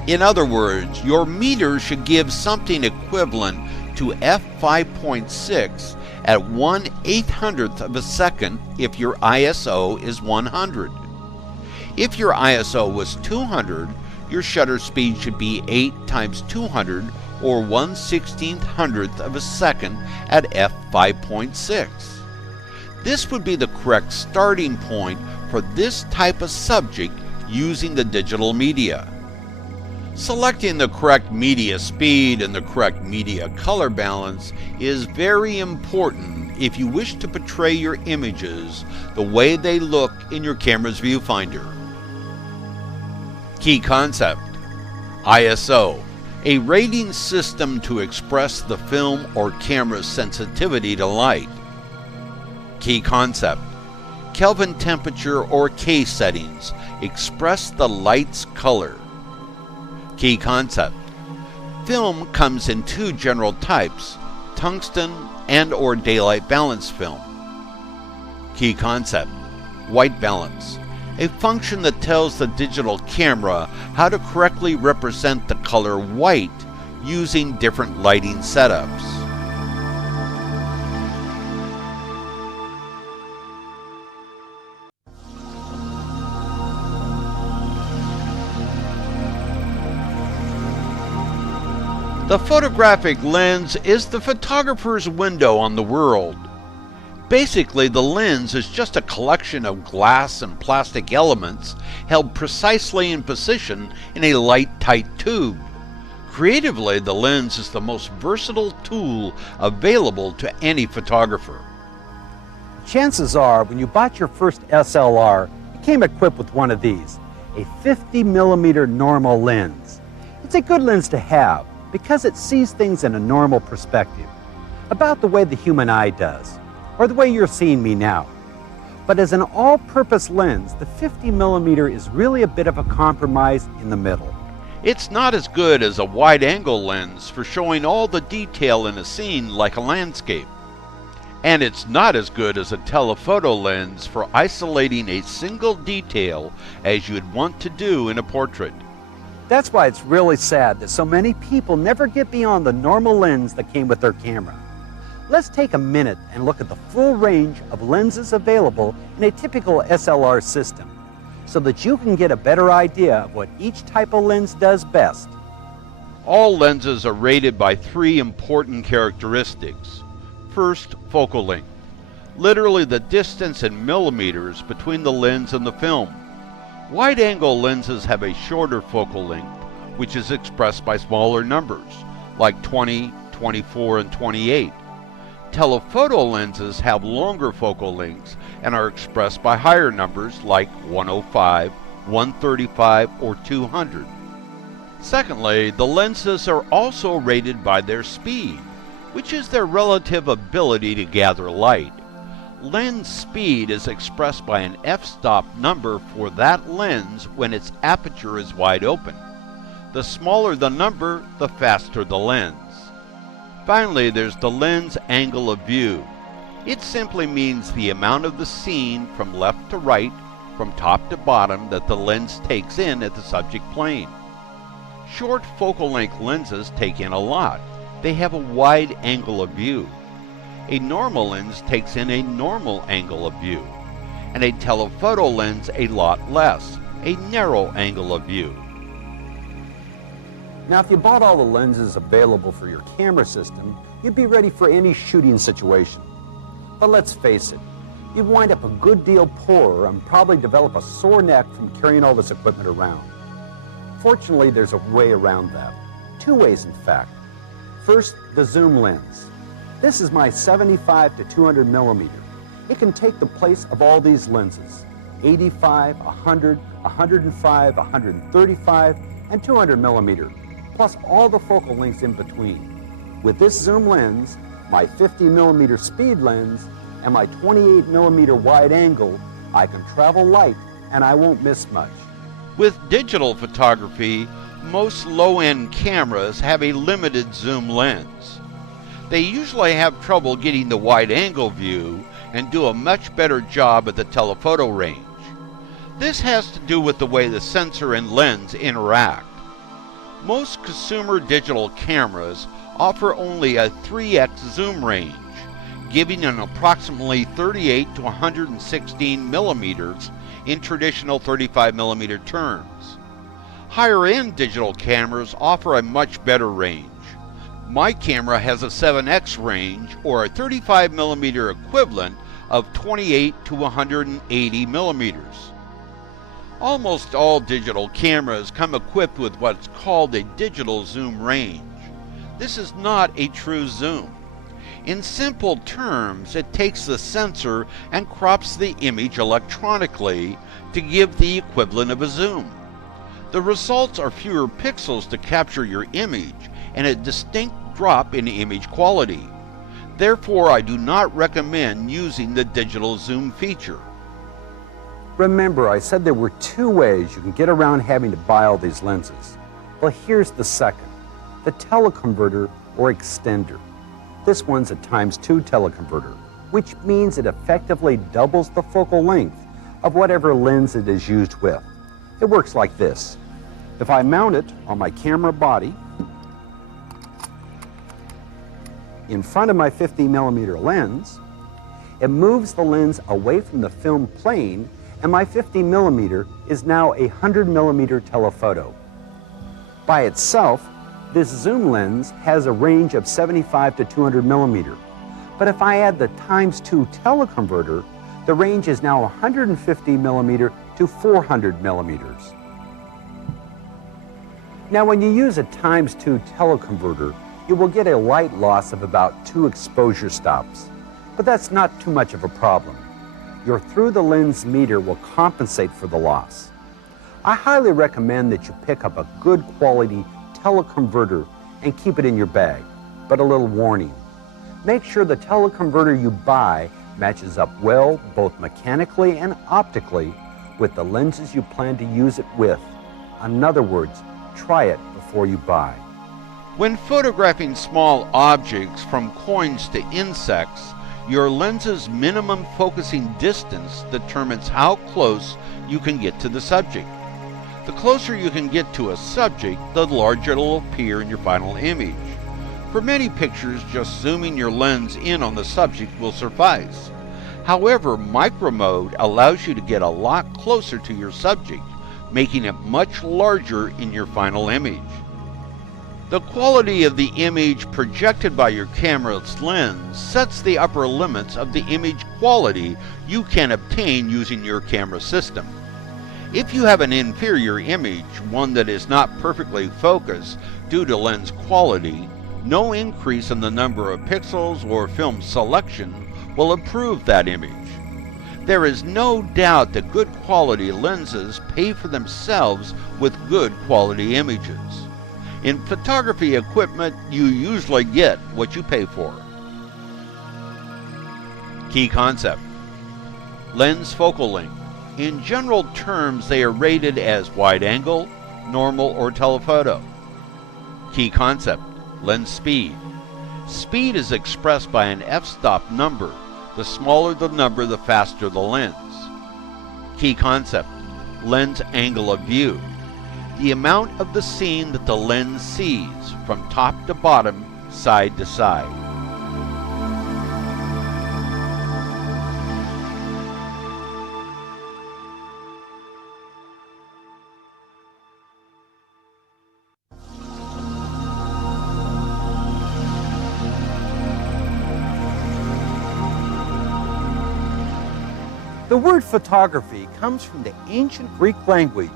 In other words, your meter should give something equivalent to f5.6 at 1/800th of a second if your ISO is 100. If your ISO was 200, your shutter speed should be 8 times 200 or 1/1600th of a second at f5.6. This would be the correct starting point for this type of subject using the digital media. Selecting the correct media speed and the correct media color balance is very important if you wish to portray your images the way they look in your camera's viewfinder. Key concept: ISO, a rating system to express the film or camera's sensitivity to light. Key concept: Kelvin temperature or K settings express the light's color. Key concept: film comes in 2 general types, tungsten and or daylight balance film. Key concept: white balance, a function that tells the digital camera how to correctly represent the color white using different lighting setups. The photographic lens is the photographer's window on the world. Basically, the lens is just a collection of glass and plastic elements held precisely in position in a light-tight tube. Creatively, the lens is the most versatile tool available to any photographer. Chances are, when you bought your first SLR, it came equipped with one of these, a 50mm normal lens. It's a good lens to have because it sees things in a normal perspective, about the way the human eye does, or the way you're seeing me now. But as an all-purpose lens, the 50mm is really a bit of a compromise in the middle. It's not as good as a wide-angle lens for showing all the detail in a scene like a landscape. And it's not as good as a telephoto lens for isolating a single detail as you'd want to do in a portrait. That's why it's really sad that so many people never get beyond the normal lens that came with their camera. Let's take a minute and look at the full range of lenses available in a typical SLR system so that you can get a better idea of what each type of lens does best. All lenses are rated by three important characteristics. First, focal length. Literally the distance in millimeters between the lens and the film. Wide-angle lenses have a shorter focal length, which is expressed by smaller numbers, like 20, 24, and 28. Telephoto lenses have longer focal lengths and are expressed by higher numbers like 105, 135, or 200. Secondly, the lenses are also rated by their speed, which is their relative ability to gather light. Lens speed is expressed by an f-stop number for that lens when its aperture is wide open. The smaller the number, the faster the lens. Finally, there's the lens angle of view. It simply means the amount of the scene from left to right, from top to bottom, that the lens takes in at the subject plane. Short focal length lenses take in a lot. They have a wide angle of view. A normal lens takes in a normal angle of view, and a telephoto lens a lot less, a narrow angle of view. Now, if you bought all the lenses available for your camera system, you'd be ready for any shooting situation. But let's face it, you'd wind up a good deal poorer and probably develop a sore neck from carrying all this equipment around. Fortunately, there's a way around that. Two ways, in fact. First, the zoom lens. This is my 75 to 200 millimeter. It can take the place of all these lenses, 85, 100, 105, 135, and 200 millimeter, plus all the focal lengths in between. With this zoom lens, my 50 millimeter speed lens, and my 28 millimeter wide angle, I can travel light and I won't miss much. With digital photography, most low-end cameras have a limited zoom lens. They usually have trouble getting the wide-angle view and do a much better job at the telephoto range. This has to do with the way the sensor and lens interact. Most consumer digital cameras offer only a 3x zoom range, giving an approximately 38 to 116 millimeters in traditional 35 millimeter terms. Higher-end digital cameras offer a much better range. My camera has a 7x range, or a 35 millimeter equivalent of 28 to 180 millimeters. Almost all digital cameras come equipped with what's called a digital zoom range. This is not a true zoom. In simple terms, it takes the sensor and crops the image electronically to give the equivalent of a zoom. The results are fewer pixels to capture your image and a distinct drop in image quality. Therefore, I do not recommend using the digital zoom feature. Remember, I said there were two ways you can get around having to buy all these lenses. Well, here's the second, the teleconverter or extender. This one's a ×2 teleconverter, which means it effectively doubles the focal length of whatever lens it is used with. It works like this. If I mount it on my camera body in front of my 50 millimeter lens, it moves the lens away from the film plane, and my 50 millimeter is now a 100 millimeter telephoto. By itself, this zoom lens has a range of 75 to 200 millimeter. But if I add the ×2 teleconverter, the range is now 150 millimeter to 400 millimeters. Now, when you use a ×2 teleconverter, you will get a light loss of about 2 exposure stops. But that's not too much of a problem. Your through-the-lens meter will compensate for the loss. I highly recommend that you pick up a good quality teleconverter and keep it in your bag. But a little warning, make sure the teleconverter you buy matches up well both mechanically and optically with the lenses you plan to use it with. In other words, try it before you buy. When photographing small objects from coins to insects, your lens's minimum focusing distance determines how close you can get to the subject. The closer you can get to a subject, the larger it will appear in your final image. For many pictures, just zooming your lens in on the subject will suffice. However, micro mode allows you to get a lot closer to your subject, making it much larger in your final image. The quality of the image projected by your camera's lens sets the upper limits of the image quality you can obtain using your camera system. If you have an inferior image, one that is not perfectly focused due to lens quality, no increase in the number of pixels or film selection will improve that image. There is no doubt that good quality lenses pay for themselves with good quality images. In photography equipment, you usually get what you pay for. Key concept. Lens focal length. In general terms, they are rated as wide angle, normal, or telephoto. Key concept. Lens speed. Speed is expressed by an f-stop number. The smaller the number, the faster the lens. Key concept. Lens angle of view. The amount of the scene that the lens sees from top to bottom, side to side. The word photography comes from the ancient Greek language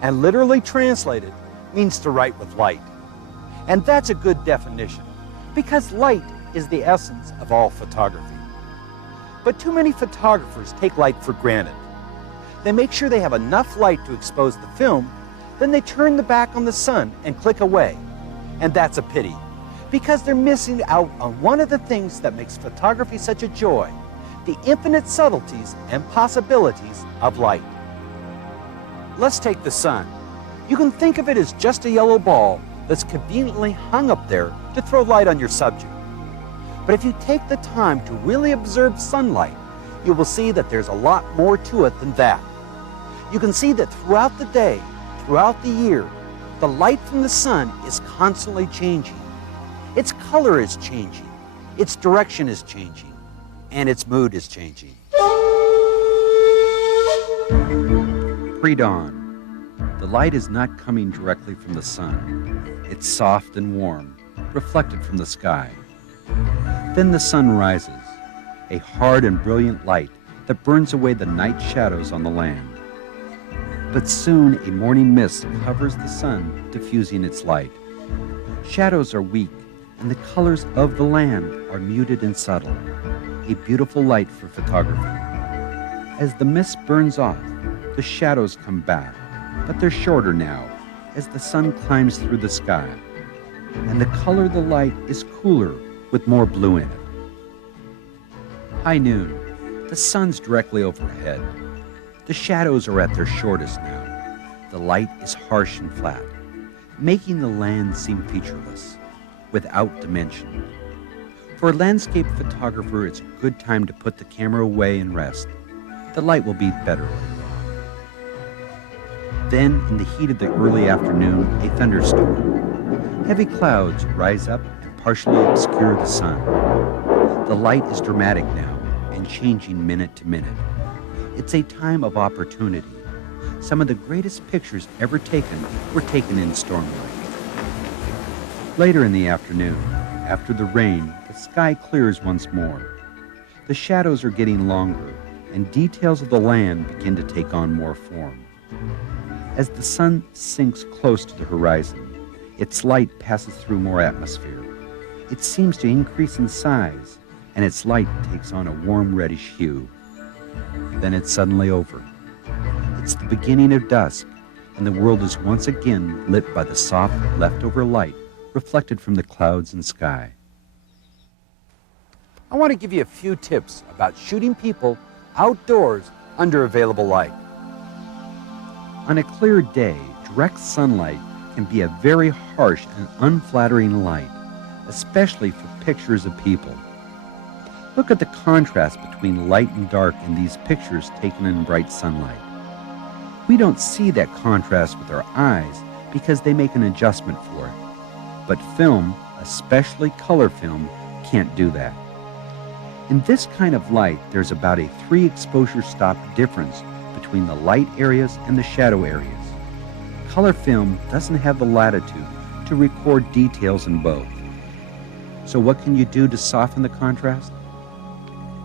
and literally translated means to write with light. And that's a good definition because light is the essence of all photography. But too many photographers take light for granted. They make sure they have enough light to expose the film, then they turn the back on the sun and click away. And that's a pity because they're missing out on one of the things that makes photography such a joy. The infinite subtleties and possibilities of light. Let's take the sun. You can think of it as just a yellow ball that's conveniently hung up there to throw light on your subject. But if you take the time to really observe sunlight, you will see that there's a lot more to it than that. You can see that throughout the day, throughout the year, the light from the sun is constantly changing. Its color is changing, its direction is changing, and its mood is changing. Pre-dawn. The light is not coming directly from the sun. It's soft and warm, reflected from the sky. Then the sun rises, a hard and brilliant light that burns away the night shadows on the land. But soon a morning mist covers the sun, diffusing its light. Shadows are weak, and the colors of the land are muted and subtle. A beautiful light for photography. As the mist burns off, the shadows come back, but they're shorter now as the sun climbs through the sky. And the color of the light is cooler with more blue in it. High noon. The sun's directly overhead. The shadows are at their shortest now. The light is harsh and flat, making the land seem featureless, without dimension. For a landscape photographer, it's a good time to put the camera away and rest. The light will be better later on. Then, in the heat of the early afternoon, a thunderstorm. Heavy clouds rise up and partially obscure the sun. The light is dramatic now and changing minute to minute. It's a time of opportunity. Some of the greatest pictures ever taken were taken in storm light. Later in the afternoon, after the rain, the sky clears once more. The shadows are getting longer, and details of the land begin to take on more form. As the sun sinks close to the horizon, its light passes through more atmosphere. It seems to increase in size, and its light takes on a warm reddish hue. Then it's suddenly over. It's the beginning of dusk, and the world is once again lit by the soft leftover light reflected from the clouds and sky. I want to give you a few tips about shooting people outdoors under available light. On a clear day, direct sunlight can be a very harsh and unflattering light, especially for pictures of people. Look at the contrast between light and dark in these pictures taken in bright sunlight. We don't see that contrast with our eyes because they make an adjustment for it. But film, especially color film, can't do that. In this kind of light, there's about a 3 exposure stop difference between the light areas and the shadow areas. Color film doesn't have the latitude to record details in both. So what can you do to soften the contrast?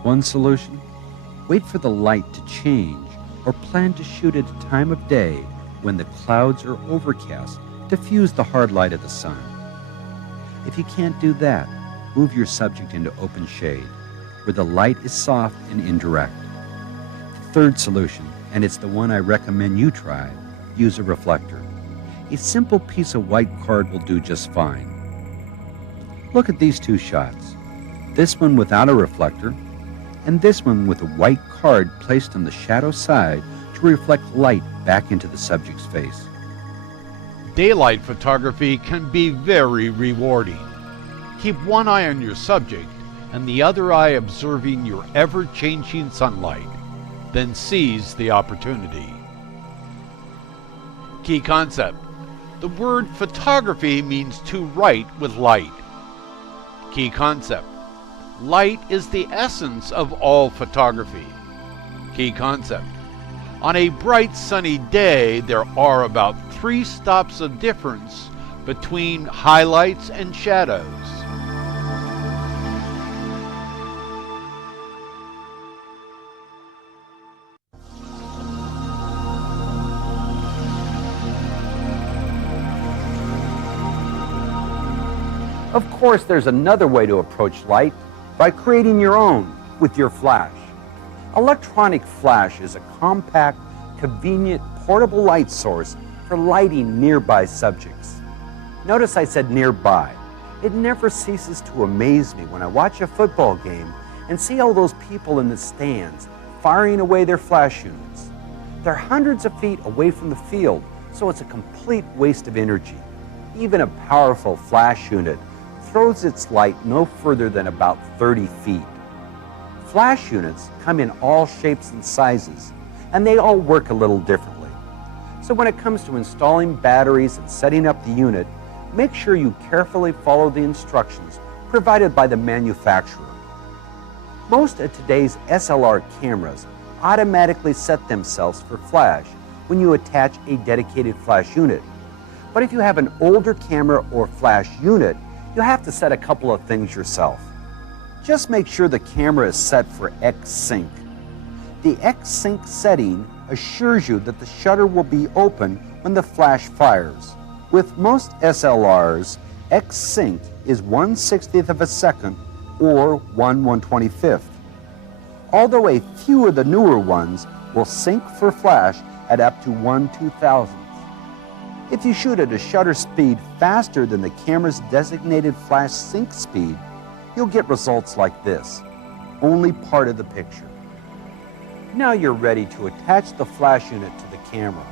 One solution: wait for the light to change, or plan to shoot at a time of day when the clouds are overcast to fuse the hard light of the sun. If you can't do that, move your subject into open shade, where the light is soft and indirect. The third solution, and it's the one I recommend you try, use a reflector. A simple piece of white card will do just fine. Look at these 2 shots. This one without a reflector, and this one with a white card placed on the shadow side to reflect light back into the subject's face. Daylight photography can be very rewarding. Keep one eye on your subject and the other eye observing your ever-changing sunlight. Then seize the opportunity. Key concept: the word photography means to write with light. Key concept: light is the essence of all photography. Key concept: on a bright sunny day, there are about 3 stops of difference between highlights and shadows. Of course, there's another way to approach light, by creating your own with your flash. Electronic flash is a compact, convenient, portable light source for lighting nearby subjects. Notice I said nearby. It never ceases to amaze me when I watch a football game and see all those people in the stands firing away their flash units. They're hundreds of feet away from the field, so it's a complete waste of energy. Even a powerful flash unit throws its light no further than about 30 feet. Flash units come in all shapes and sizes, and they all work a little differently. So when it comes to installing batteries and setting up the unit, make sure you carefully follow the instructions provided by the manufacturer. Most of today's SLR cameras automatically set themselves for flash when you attach a dedicated flash unit. But if you have an older camera or flash unit, you'll have to set a couple of things yourself. Just make sure the camera is set for X-Sync. The X-Sync setting assures you that the shutter will be open when the flash fires. With most SLRs, X-Sync is 1/60th of a second or 1/125th. Although a few of the newer ones will sync for flash at up to 1/2000th. If you shoot at a shutter speed faster than the camera's designated flash sync speed, you'll get results like this, only part of the picture. Now you're ready to attach the flash unit to the camera.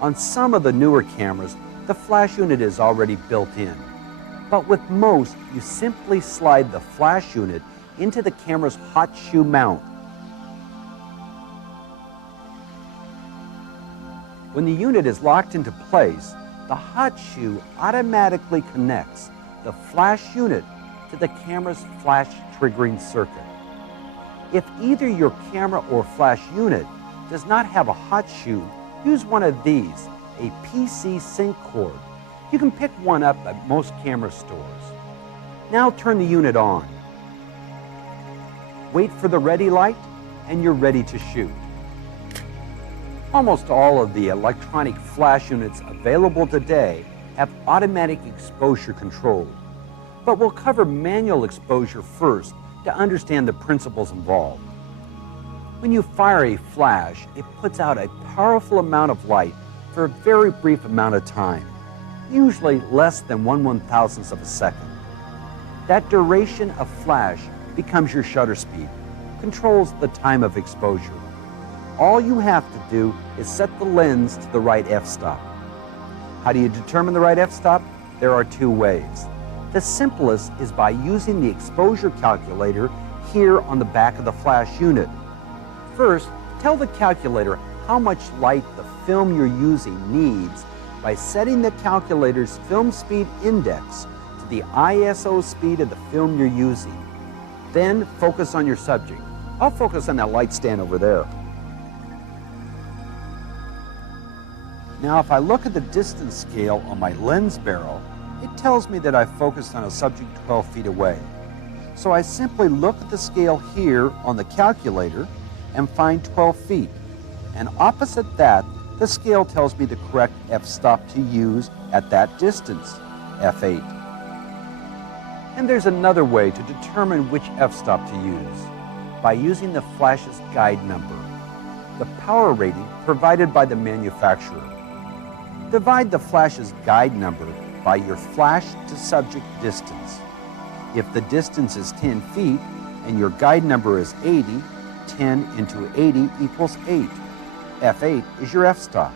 On some of the newer cameras, the flash unit is already built in. But with most, you simply slide the flash unit into the camera's hot shoe mount. When the unit is locked into place, the hot shoe automatically connects the flash unit to the camera's flash triggering circuit. If either your camera or flash unit does not have a hot shoe, use one of these, a PC sync cord. You can pick one up at most camera stores. Now turn the unit on. Wait for the ready light, and you're ready to shoot. Almost all of the electronic flash units available today have automatic exposure control, but we'll cover manual exposure first to understand the principles involved. When you fire a flash, it puts out a powerful amount of light for a very brief amount of time, usually less than 1/1000th of a second. That duration of flash becomes your shutter speed, controls the time of exposure. All you have to do is set the lens to the right f-stop. How do you determine the right f-stop? There are 2 ways. The simplest is by using the exposure calculator here on the back of the flash unit. First, tell the calculator how much light the film you're using needs by setting the calculator's film speed index to the ISO speed of the film you're using. Then focus on your subject. I'll focus on that light stand over there. Now, if I look at the distance scale on my lens barrel, it tells me that I've focused on a subject 12 feet away. So I simply look at the scale here on the calculator and find 12 feet. And opposite that, the scale tells me the correct f-stop to use at that distance, f8. And there's another way to determine which f-stop to use, by using the flash's guide number, the power rating provided by the manufacturer. Divide the flash's guide number by your flash to subject distance. If the distance is 10 feet and your guide number is 80, 10 into 80 equals 8. F8 is your f-stop.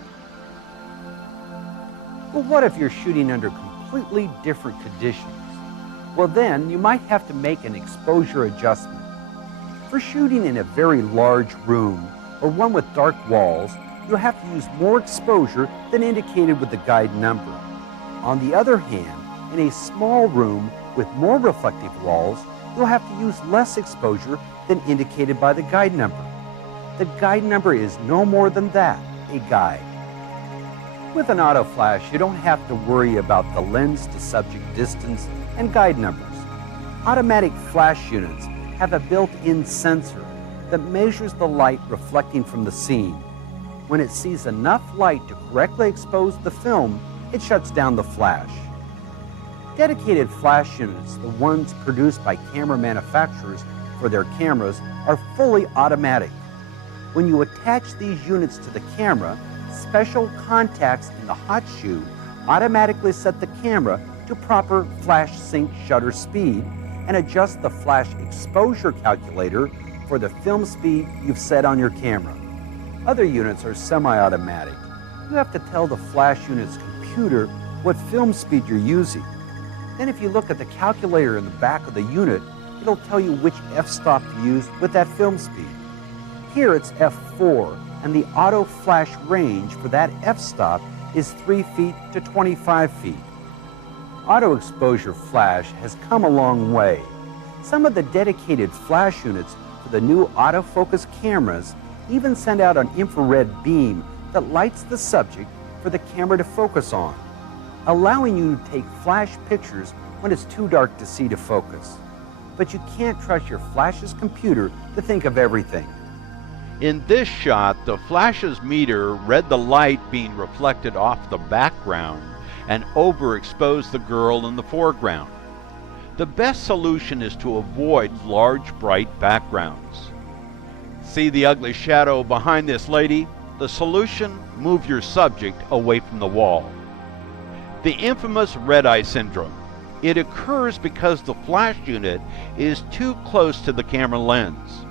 Well, what if you're shooting under completely different conditions? Well, then you might have to make an exposure adjustment. For shooting in a very large room or one with dark walls, you'll have to use more exposure than indicated with the guide number. On the other hand, in a small room with more reflective walls, you'll have to use less exposure than indicated by the guide number. The guide number is no more than that, a guide. With an auto flash, you don't have to worry about the lens to subject distance and guide numbers. Automatic flash units have a built-in sensor that measures the light reflecting from the scene. When it sees enough light to correctly expose the film, it shuts down the flash. Dedicated flash units, the ones produced by camera manufacturers for their cameras, are fully automatic. When you attach these units to the camera, special contacts in the hot shoe automatically set the camera to proper flash sync shutter speed and adjust the flash exposure calculator for the film speed you've set on your camera. Other units are semi-automatic. You have to tell the flash unit's computer what film speed you're using. Then if you look at the calculator in the back of the unit, it'll tell you which f-stop to use with that film speed. Here it's f4, and the auto flash range for that f-stop is 3 feet to 25 feet. Auto exposure flash has come a long way. Some of the dedicated flash units for the new autofocus cameras even send out an infrared beam that lights the subject for the camera to focus on, allowing you to take flash pictures when it's too dark to see to focus. But you can't trust your flash's computer to think of everything. In this shot, the flash's meter read the light being reflected off the background and overexposed the girl in the foreground. The best solution is to avoid large, bright backgrounds. See the ugly shadow behind this lady? The solution: move your subject away from the wall. The infamous red-eye syndrome. It occurs because the flash unit is too close to the camera lens.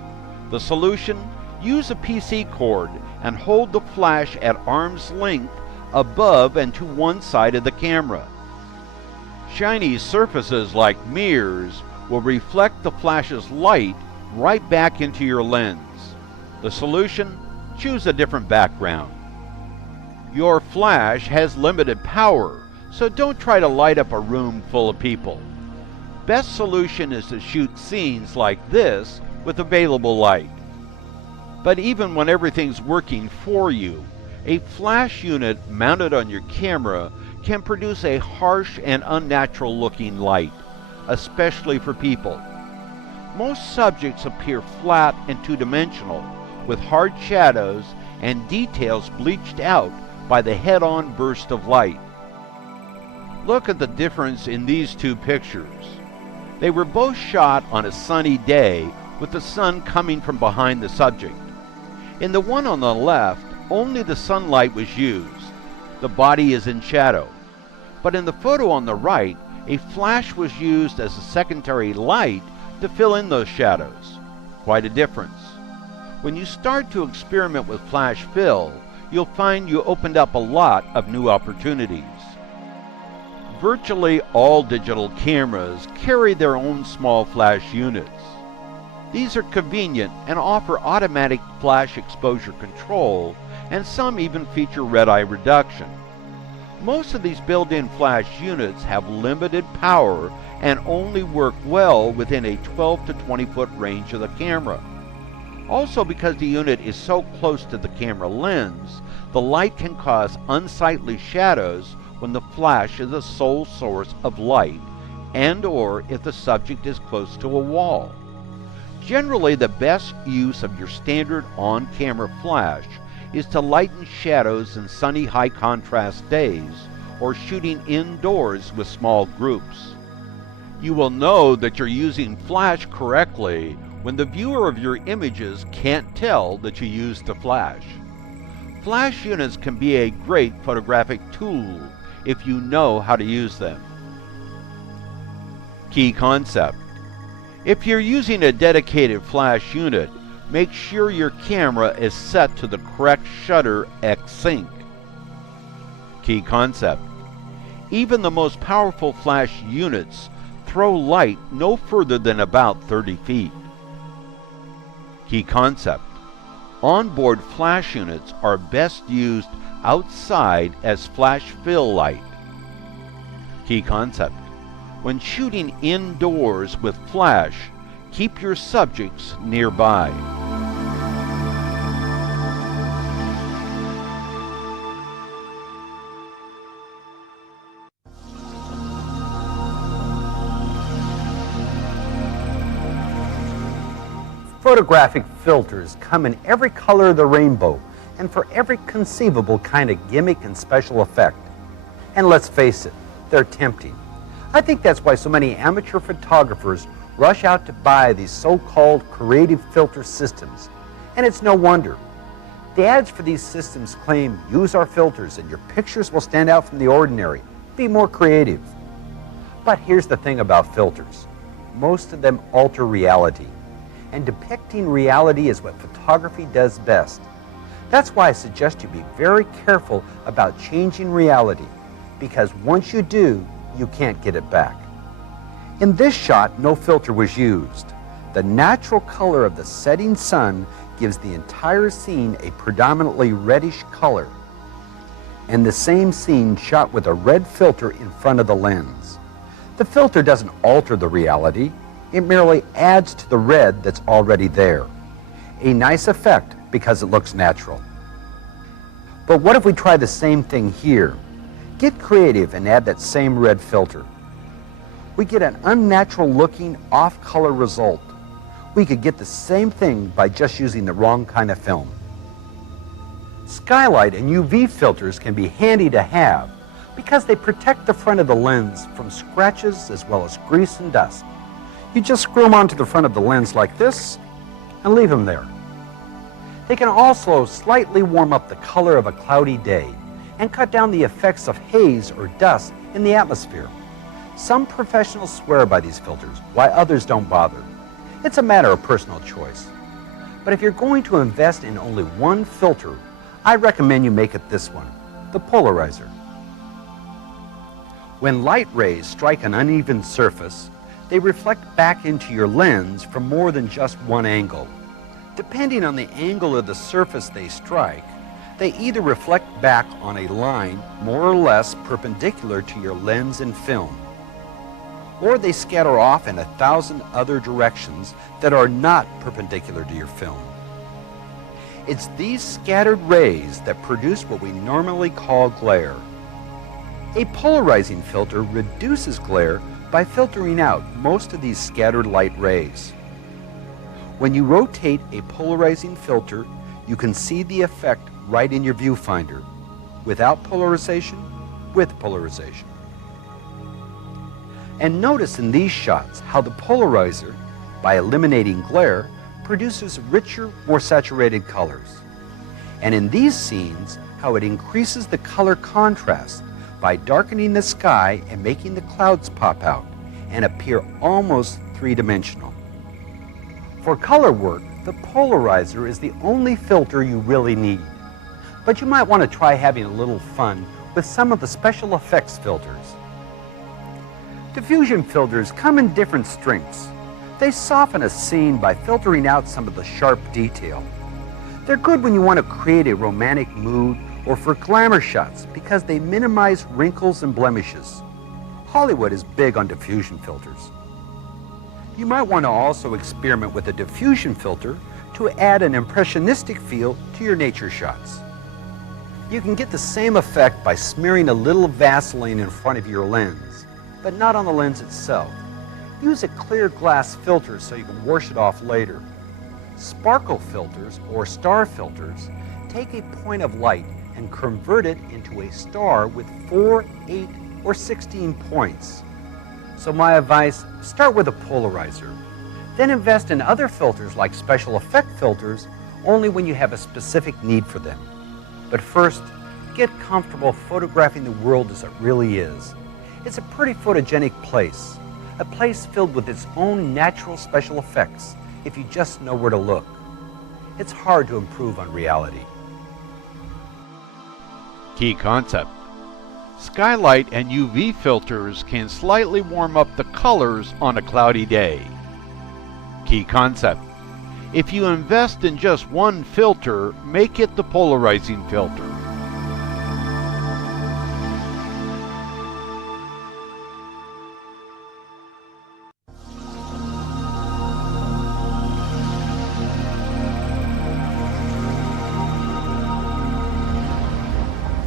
The solution: use a PC cord and hold the flash at arm's length above and to one side of the camera. Shiny surfaces like mirrors will reflect the flash's light right back into your lens. The solution: choose a different background. Your flash has limited power, so don't try to light up a room full of people. Best solution is to shoot scenes like this with available light. But even when everything's working for you, a flash unit mounted on your camera can produce a harsh and unnatural looking light, especially for people. Most subjects appear flat and two-dimensional, with hard shadows and details bleached out by the head-on burst of light. Look at the difference in these two pictures. They were both shot on a sunny day with the sun coming from behind the subject. In the one on the left, only the sunlight was used. The body is in shadow. But in the photo on the right, a flash was used as a secondary light to fill in those shadows. Quite a difference. When you start to experiment with flash fill, you'll find you opened up a lot of new opportunities. Virtually all digital cameras carry their own small flash units. These are convenient and offer automatic flash exposure control, and some even feature red-eye reduction. Most of these built-in flash units have limited power and only work well within a 12 to 20 foot range of the camera. Also, because the unit is so close to the camera lens, the light can cause unsightly shadows when the flash is the sole source of light and/or if the subject is close to a wall. Generally, the best use of your standard on-camera flash is to lighten shadows in sunny high-contrast days or shooting indoors with small groups. You will know that you're using flash correctly when the viewer of your images can't tell that you used the flash. Flash units can be a great photographic tool if you know how to use them. Key concept. If you're using a dedicated flash unit, make sure your camera is set to the correct shutter X sync. Key concept. Even the most powerful flash units throw light no further than about 30 feet. Key concept. Onboard flash units are best used outside as flash fill light. Key concept. When shooting indoors with flash, keep your subjects nearby. Photographic filters come in every color of the rainbow and for every conceivable kind of gimmick and special effect. And let's face it, they're tempting. I think that's why so many amateur photographers rush out to buy these so-called creative filter systems. And it's no wonder. The ads for these systems claim, use our filters and your pictures will stand out from the ordinary. Be more creative. But here's the thing about filters. Most of them alter reality. And depicting reality is what photography does best. That's why I suggest you be very careful about changing reality, because once you do, you can't get it back. In this shot, no filter was used. The natural color of the setting sun gives the entire scene a predominantly reddish color, and the same scene shot with a red filter in front of the lens. The filter doesn't alter the reality, it merely adds to the red that's already there. A nice effect because it looks natural. But what if we try the same thing here? Get creative and add that same red filter. We get an unnatural looking off-color result. We could get the same thing by just using the wrong kind of film. Skylight and UV filters can be handy to have because they protect the front of the lens from scratches as well as grease and dust. You just screw them onto the front of the lens like this and leave them there. They can also slightly warm up the color of a cloudy day and cut down the effects of haze or dust in the atmosphere. Some professionals swear by these filters, while others don't bother. It's a matter of personal choice. But if you're going to invest in only one filter, I recommend you make it this one, the polarizer. When light rays strike an uneven surface, they reflect back into your lens from more than just one angle. Depending on the angle of the surface they strike, they either reflect back on a line more or less perpendicular to your lens and film, or they scatter off in 1,000 other directions that are not perpendicular to your film. It's these scattered rays that produce what we normally call glare. A polarizing filter reduces glare by filtering out most of these scattered light rays. When you rotate a polarizing filter, you can see the effect right in your viewfinder, without polarization, with polarization. And notice in these shots how the polarizer, by eliminating glare, produces richer, more saturated colors. And in these scenes, how it increases the color contrast by darkening the sky and making the clouds pop out and appear almost three-dimensional. For color work, the polarizer is the only filter you really need. But you might want to try having a little fun with some of the special effects filters. Diffusion filters come in different strengths. They soften a scene by filtering out some of the sharp detail. They're good when you want to create a romantic mood or for glamour shots because they minimize wrinkles and blemishes. Hollywood is big on diffusion filters. You might want to also experiment with a diffusion filter to add an impressionistic feel to your nature shots. You can get the same effect by smearing a little Vaseline in front of your lens, but not on the lens itself. Use a clear glass filter so you can wash it off later. Sparkle filters or star filters take a point of light and convert it into a star with 4, 8, or 16 points. So my advice, start with a polarizer. Then invest in other filters like special effect filters only when you have a specific need for them. But first, get comfortable photographing the world as it really is. It's a pretty photogenic place, a place filled with its own natural special effects if you just know where to look. It's hard to improve on reality. Key concept. Skylight and UV filters can slightly warm up the colors on a cloudy day. Key concept. If you invest in just one filter, make it the polarizing filter.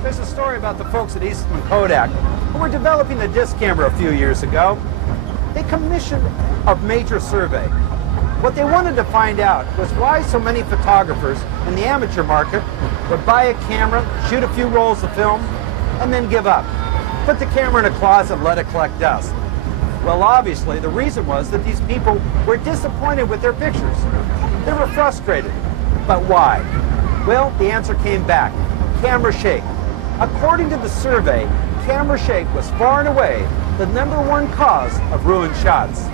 There's a story about the folks at Eastman Kodak who were developing the disc camera a few years ago. They commissioned a major survey. What they wanted to find out was why so many photographers in the amateur market would buy a camera, shoot a few rolls of film, and then give up. Put the camera in a closet and let it collect dust. Well, obviously, the reason was that these people were disappointed with their pictures. They were frustrated. But why? Well, the answer came back. Camera shake. According to the survey, camera shake was far and away the #1 cause of ruined shots.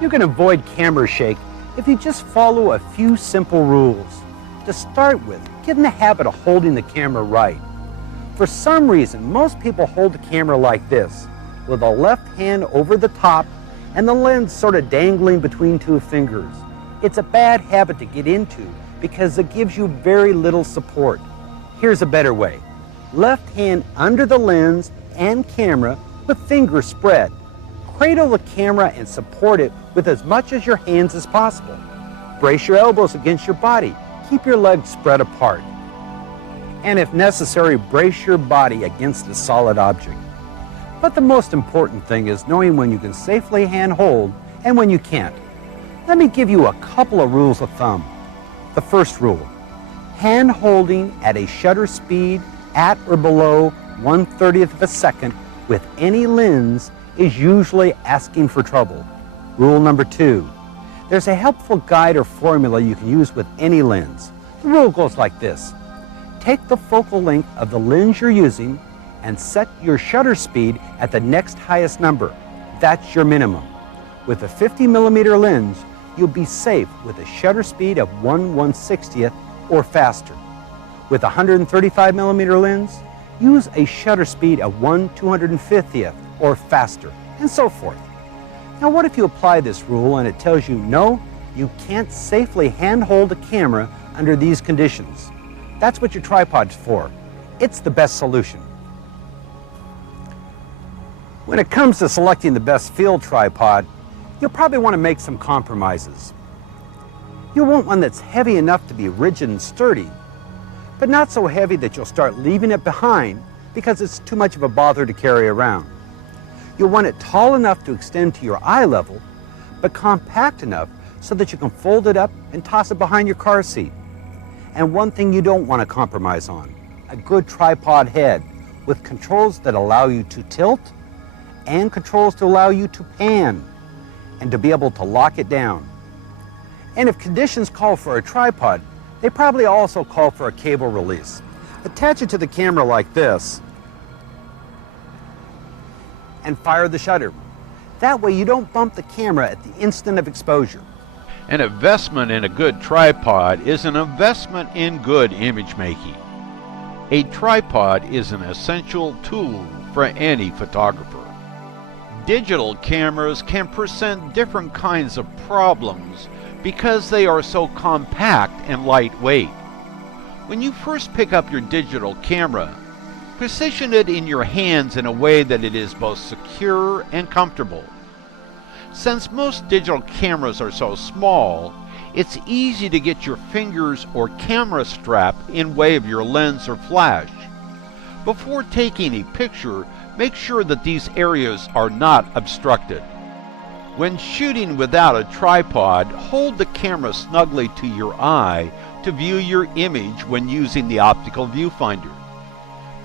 You can avoid camera shake if you just follow a few simple rules. To start with, get in the habit of holding the camera right. For some reason, most people hold the camera like this, with the left hand over the top and the lens sort of dangling between two fingers. It's a bad habit to get into because it gives you very little support. Here's a better way. Left hand under the lens and camera with fingers spread. Cradle the camera and support it with as much of your hands as possible. Brace your elbows against your body. Keep your legs spread apart. And if necessary, brace your body against a solid object. But the most important thing is knowing when you can safely hand-hold and when you can't. Let me give you a couple of rules of thumb. The first rule, hand-holding at a shutter speed at or below 1/30th of a second with any lens is usually asking for trouble. Rule number 2, there's a helpful guide or formula you can use with any lens. The rule goes like this. Take the focal length of the lens you're using and set your shutter speed at the next highest number. That's your minimum. With a 50mm lens, you'll be safe with a shutter speed of 1/160th or faster. With a 135mm lens, use a shutter speed of 1/250th or faster, and so forth. Now what if you apply this rule and it tells you, no, you can't safely handhold a camera under these conditions? That's what your tripod's for. It's the best solution. When it comes to selecting the best field tripod, you'll probably want to make some compromises. You'll want one that's heavy enough to be rigid and sturdy, but not so heavy that you'll start leaving it behind because it's too much of a bother to carry around. You'll want it tall enough to extend to your eye level, but compact enough so that you can fold it up and toss it behind your car seat. And one thing you don't want to compromise on, a good tripod head with controls that allow you to tilt and controls to allow you to pan and to be able to lock it down. And if conditions call for a tripod, they probably also call for a cable release. Attach it to the camera like this and fire the shutter. That way you don't bump the camera at the instant of exposure. An investment in a good tripod is an investment in good image making. A tripod is an essential tool for any photographer. Digital cameras can present different kinds of problems because they are so compact and lightweight. When you first pick up your digital camera, position it in your hands in a way that it is both secure and comfortable. Since most digital cameras are so small, it's easy to get your fingers or camera strap in way of your lens or flash. Before taking a picture, make sure that these areas are not obstructed. When shooting without a tripod, hold the camera snugly to your eye to view your image when using the optical viewfinder.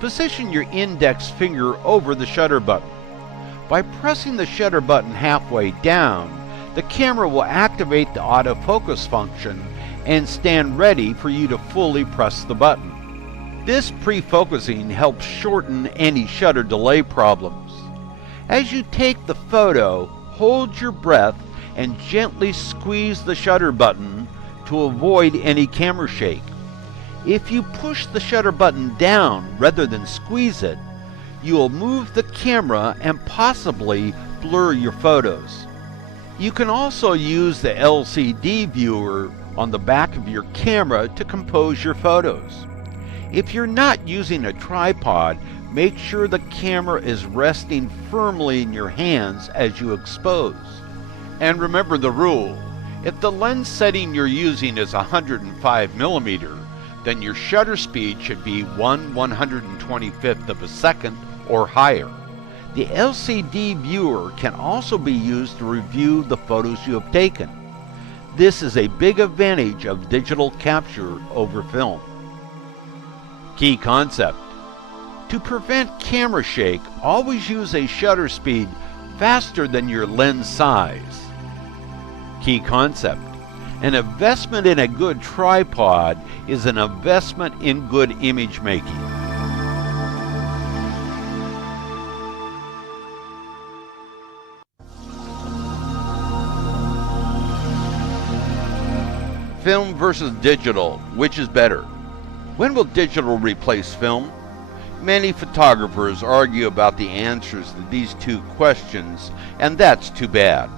Position your index finger over the shutter button. By pressing the shutter button halfway down, the camera will activate the autofocus function and stand ready for you to fully press the button. This pre-focusing helps shorten any shutter delay problems. As you take the photo, hold your breath and gently squeeze the shutter button to avoid any camera shake. If you push the shutter button down rather than squeeze it, you will move the camera and possibly blur your photos. You can also use the LCD viewer on the back of your camera to compose your photos. If you're not using a tripod, make sure the camera is resting firmly in your hands as you expose. And remember the rule: if the lens setting you're using is 105mm, then your shutter speed should be 1/125th of a second or higher. The LCD viewer can also be used to review the photos you have taken. This is a big advantage of digital capture over film. Key concept: to prevent camera shake, always use a shutter speed faster than your lens size. Key concept: an investment in a good tripod is an investment in good image making. Film versus digital, which is better? When will digital replace film? Many photographers argue about the answers to these two questions, and that's too bad.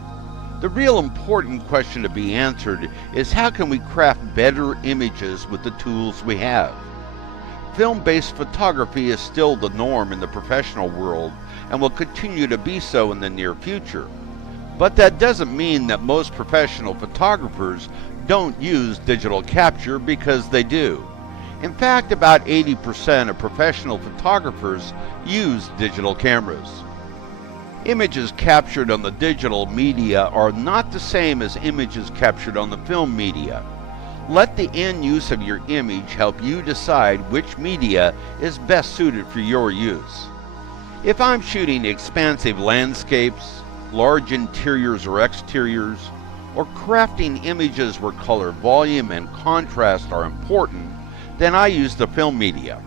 The real important question to be answered is, how can we craft better images with the tools we have? Film-based photography is still the norm in the professional world and will continue to be so in the near future. But that doesn't mean that most professional photographers don't use digital capture, because they do. In fact, about 80% of professional photographers use digital cameras. Images captured on the digital media are not the same as images captured on the film media. Let the end use of your image help you decide which media is best suited for your use. If I'm shooting expansive landscapes, large interiors or exteriors, or crafting images where color, volume, and contrast are important, then I use the film media.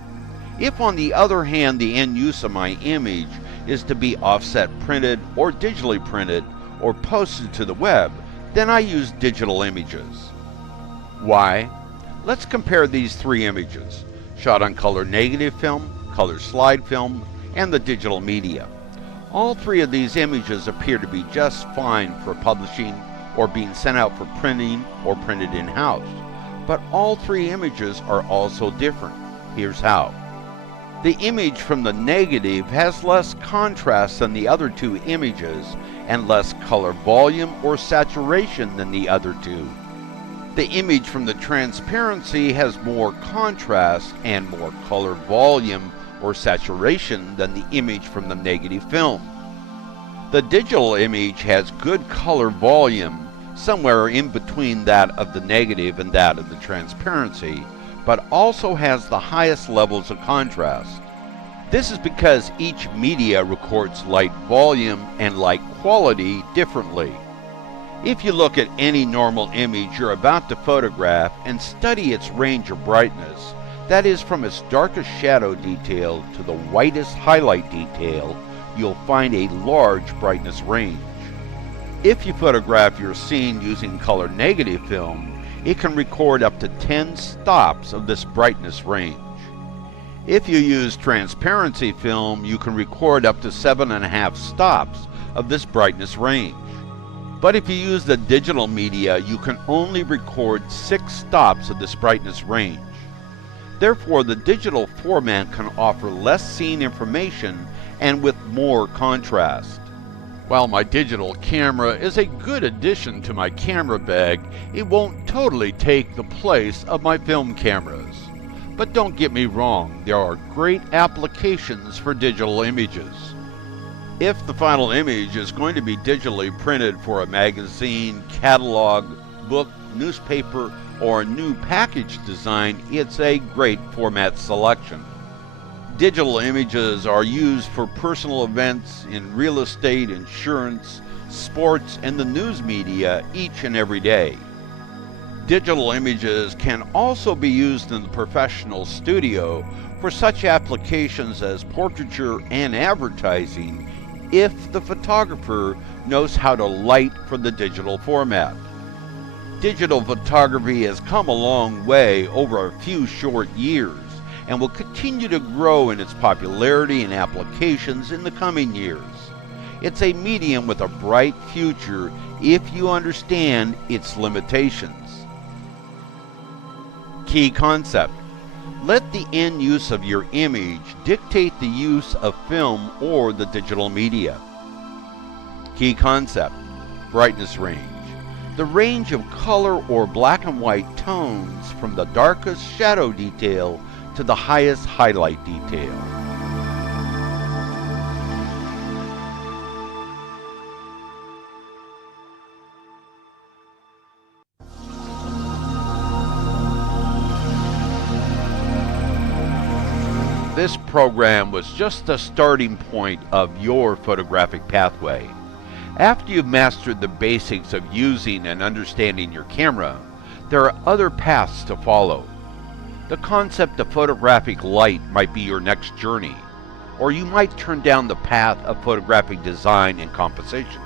If, on the other hand, the end use of my image is to be offset printed or digitally printed or posted to the web, then I use digital images. Why? Let's compare these three images, shot on color negative film, color slide film, and the digital media. All three of these images appear to be just fine for publishing or being sent out for printing or printed in-house. But all three images are also different. Here's how. The image from the negative has less contrast than the other two images and less color volume or saturation than the other two. The image from the transparency has more contrast and more color volume or saturation than the image from the negative film. The digital image has good color volume, somewhere in between that of the negative and that of the transparency, but also has the highest levels of contrast. This is because each media records light volume and light quality differently. If you look at any normal image you're about to photograph and study its range of brightness, that is, from its darkest shadow detail to the whitest highlight detail, you'll find a large brightness range. If you photograph your scene using color negative film, it can record up to 10 stops of this brightness range. If you use transparency film, you can record up to 7.5 stops of this brightness range. But if you use the digital media, you can only record 6 stops of this brightness range. Therefore, the digital format can offer less scene information and with more contrast. While my digital camera is a good addition to my camera bag, it won't totally take the place of my film cameras. But don't get me wrong, there are great applications for digital images. If the final image is going to be digitally printed for a magazine, catalog, book, newspaper, or a new package design, it's a great format selection. Digital images are used for personal events in real estate, insurance, sports, and the news media each and every day. Digital images can also be used in the professional studio for such applications as portraiture and advertising if the photographer knows how to light for the digital format. Digital photography has come a long way over a few short years and will continue to grow in its popularity and applications in the coming years. It's a medium with a bright future if you understand its limitations. Key concept: let the end use of your image dictate the use of film or the digital media. Key concept: brightness range. The range of color or black and white tones from the darkest shadow detail to the highest highlight detail. This program was just the starting point of your photographic pathway. After you've mastered the basics of using and understanding your camera, there are other paths to follow. The concept of photographic light might be your next journey, or you might turn down the path of photographic design and composition.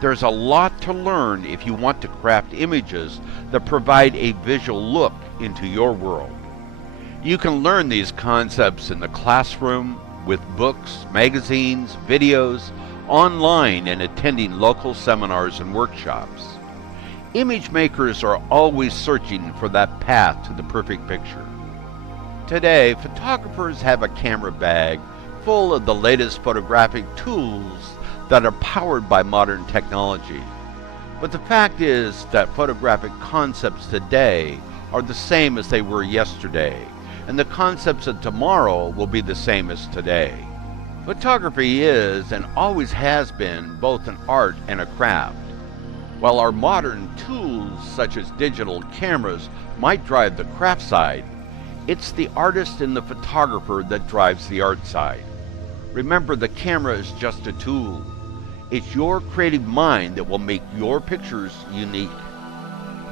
There's a lot to learn if you want to craft images that provide a visual look into your world. You can learn these concepts in the classroom, with books, magazines, videos, online, and attending local seminars and workshops. Image makers are always searching for that path to the perfect picture. Today, photographers have a camera bag full of the latest photographic tools that are powered by modern technology. But the fact is that photographic concepts today are the same as they were yesterday, and the concepts of tomorrow will be the same as today. Photography is, and always has been, both an art and a craft. While our modern tools, such as digital cameras, might drive the craft side, it's the artist and the photographer that drives the art side. Remember, the camera is just a tool. It's your creative mind that will make your pictures unique.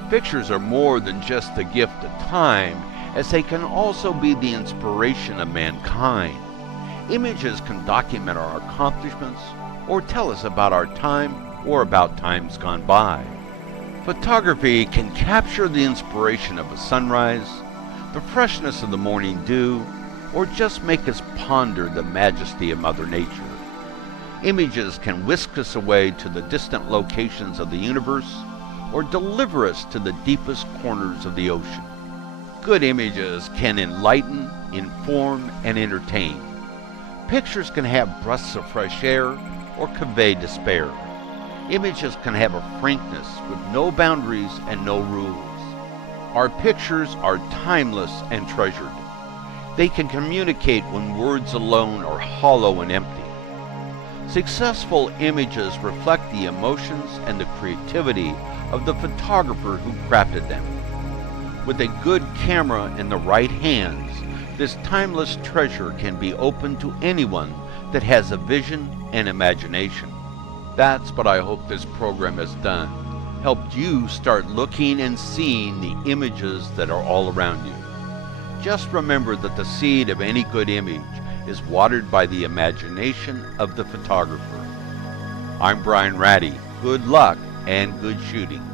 Pictures are more than just the gift of time, as they can also be the inspiration of mankind. Images can document our accomplishments or tell us about our time or about times gone by. Photography can capture the inspiration of a sunrise, the freshness of the morning dew, or just make us ponder the majesty of Mother Nature. Images can whisk us away to the distant locations of the universe or deliver us to the deepest corners of the ocean. Good images can enlighten, inform, and entertain. Pictures can have breaths of fresh air or convey despair. Images can have a frankness with no boundaries and no rules. Our pictures are timeless and treasured. They can communicate when words alone are hollow and empty. Successful images reflect the emotions and the creativity of the photographer who crafted them. With a good camera in the right hands, this timeless treasure can be opened to anyone that has a vision and imagination. That's what I hope this program has done. Helped you start looking and seeing the images that are all around you. Just remember that the seed of any good image is watered by the imagination of the photographer. I'm Brian Ratty. Good luck and good shooting.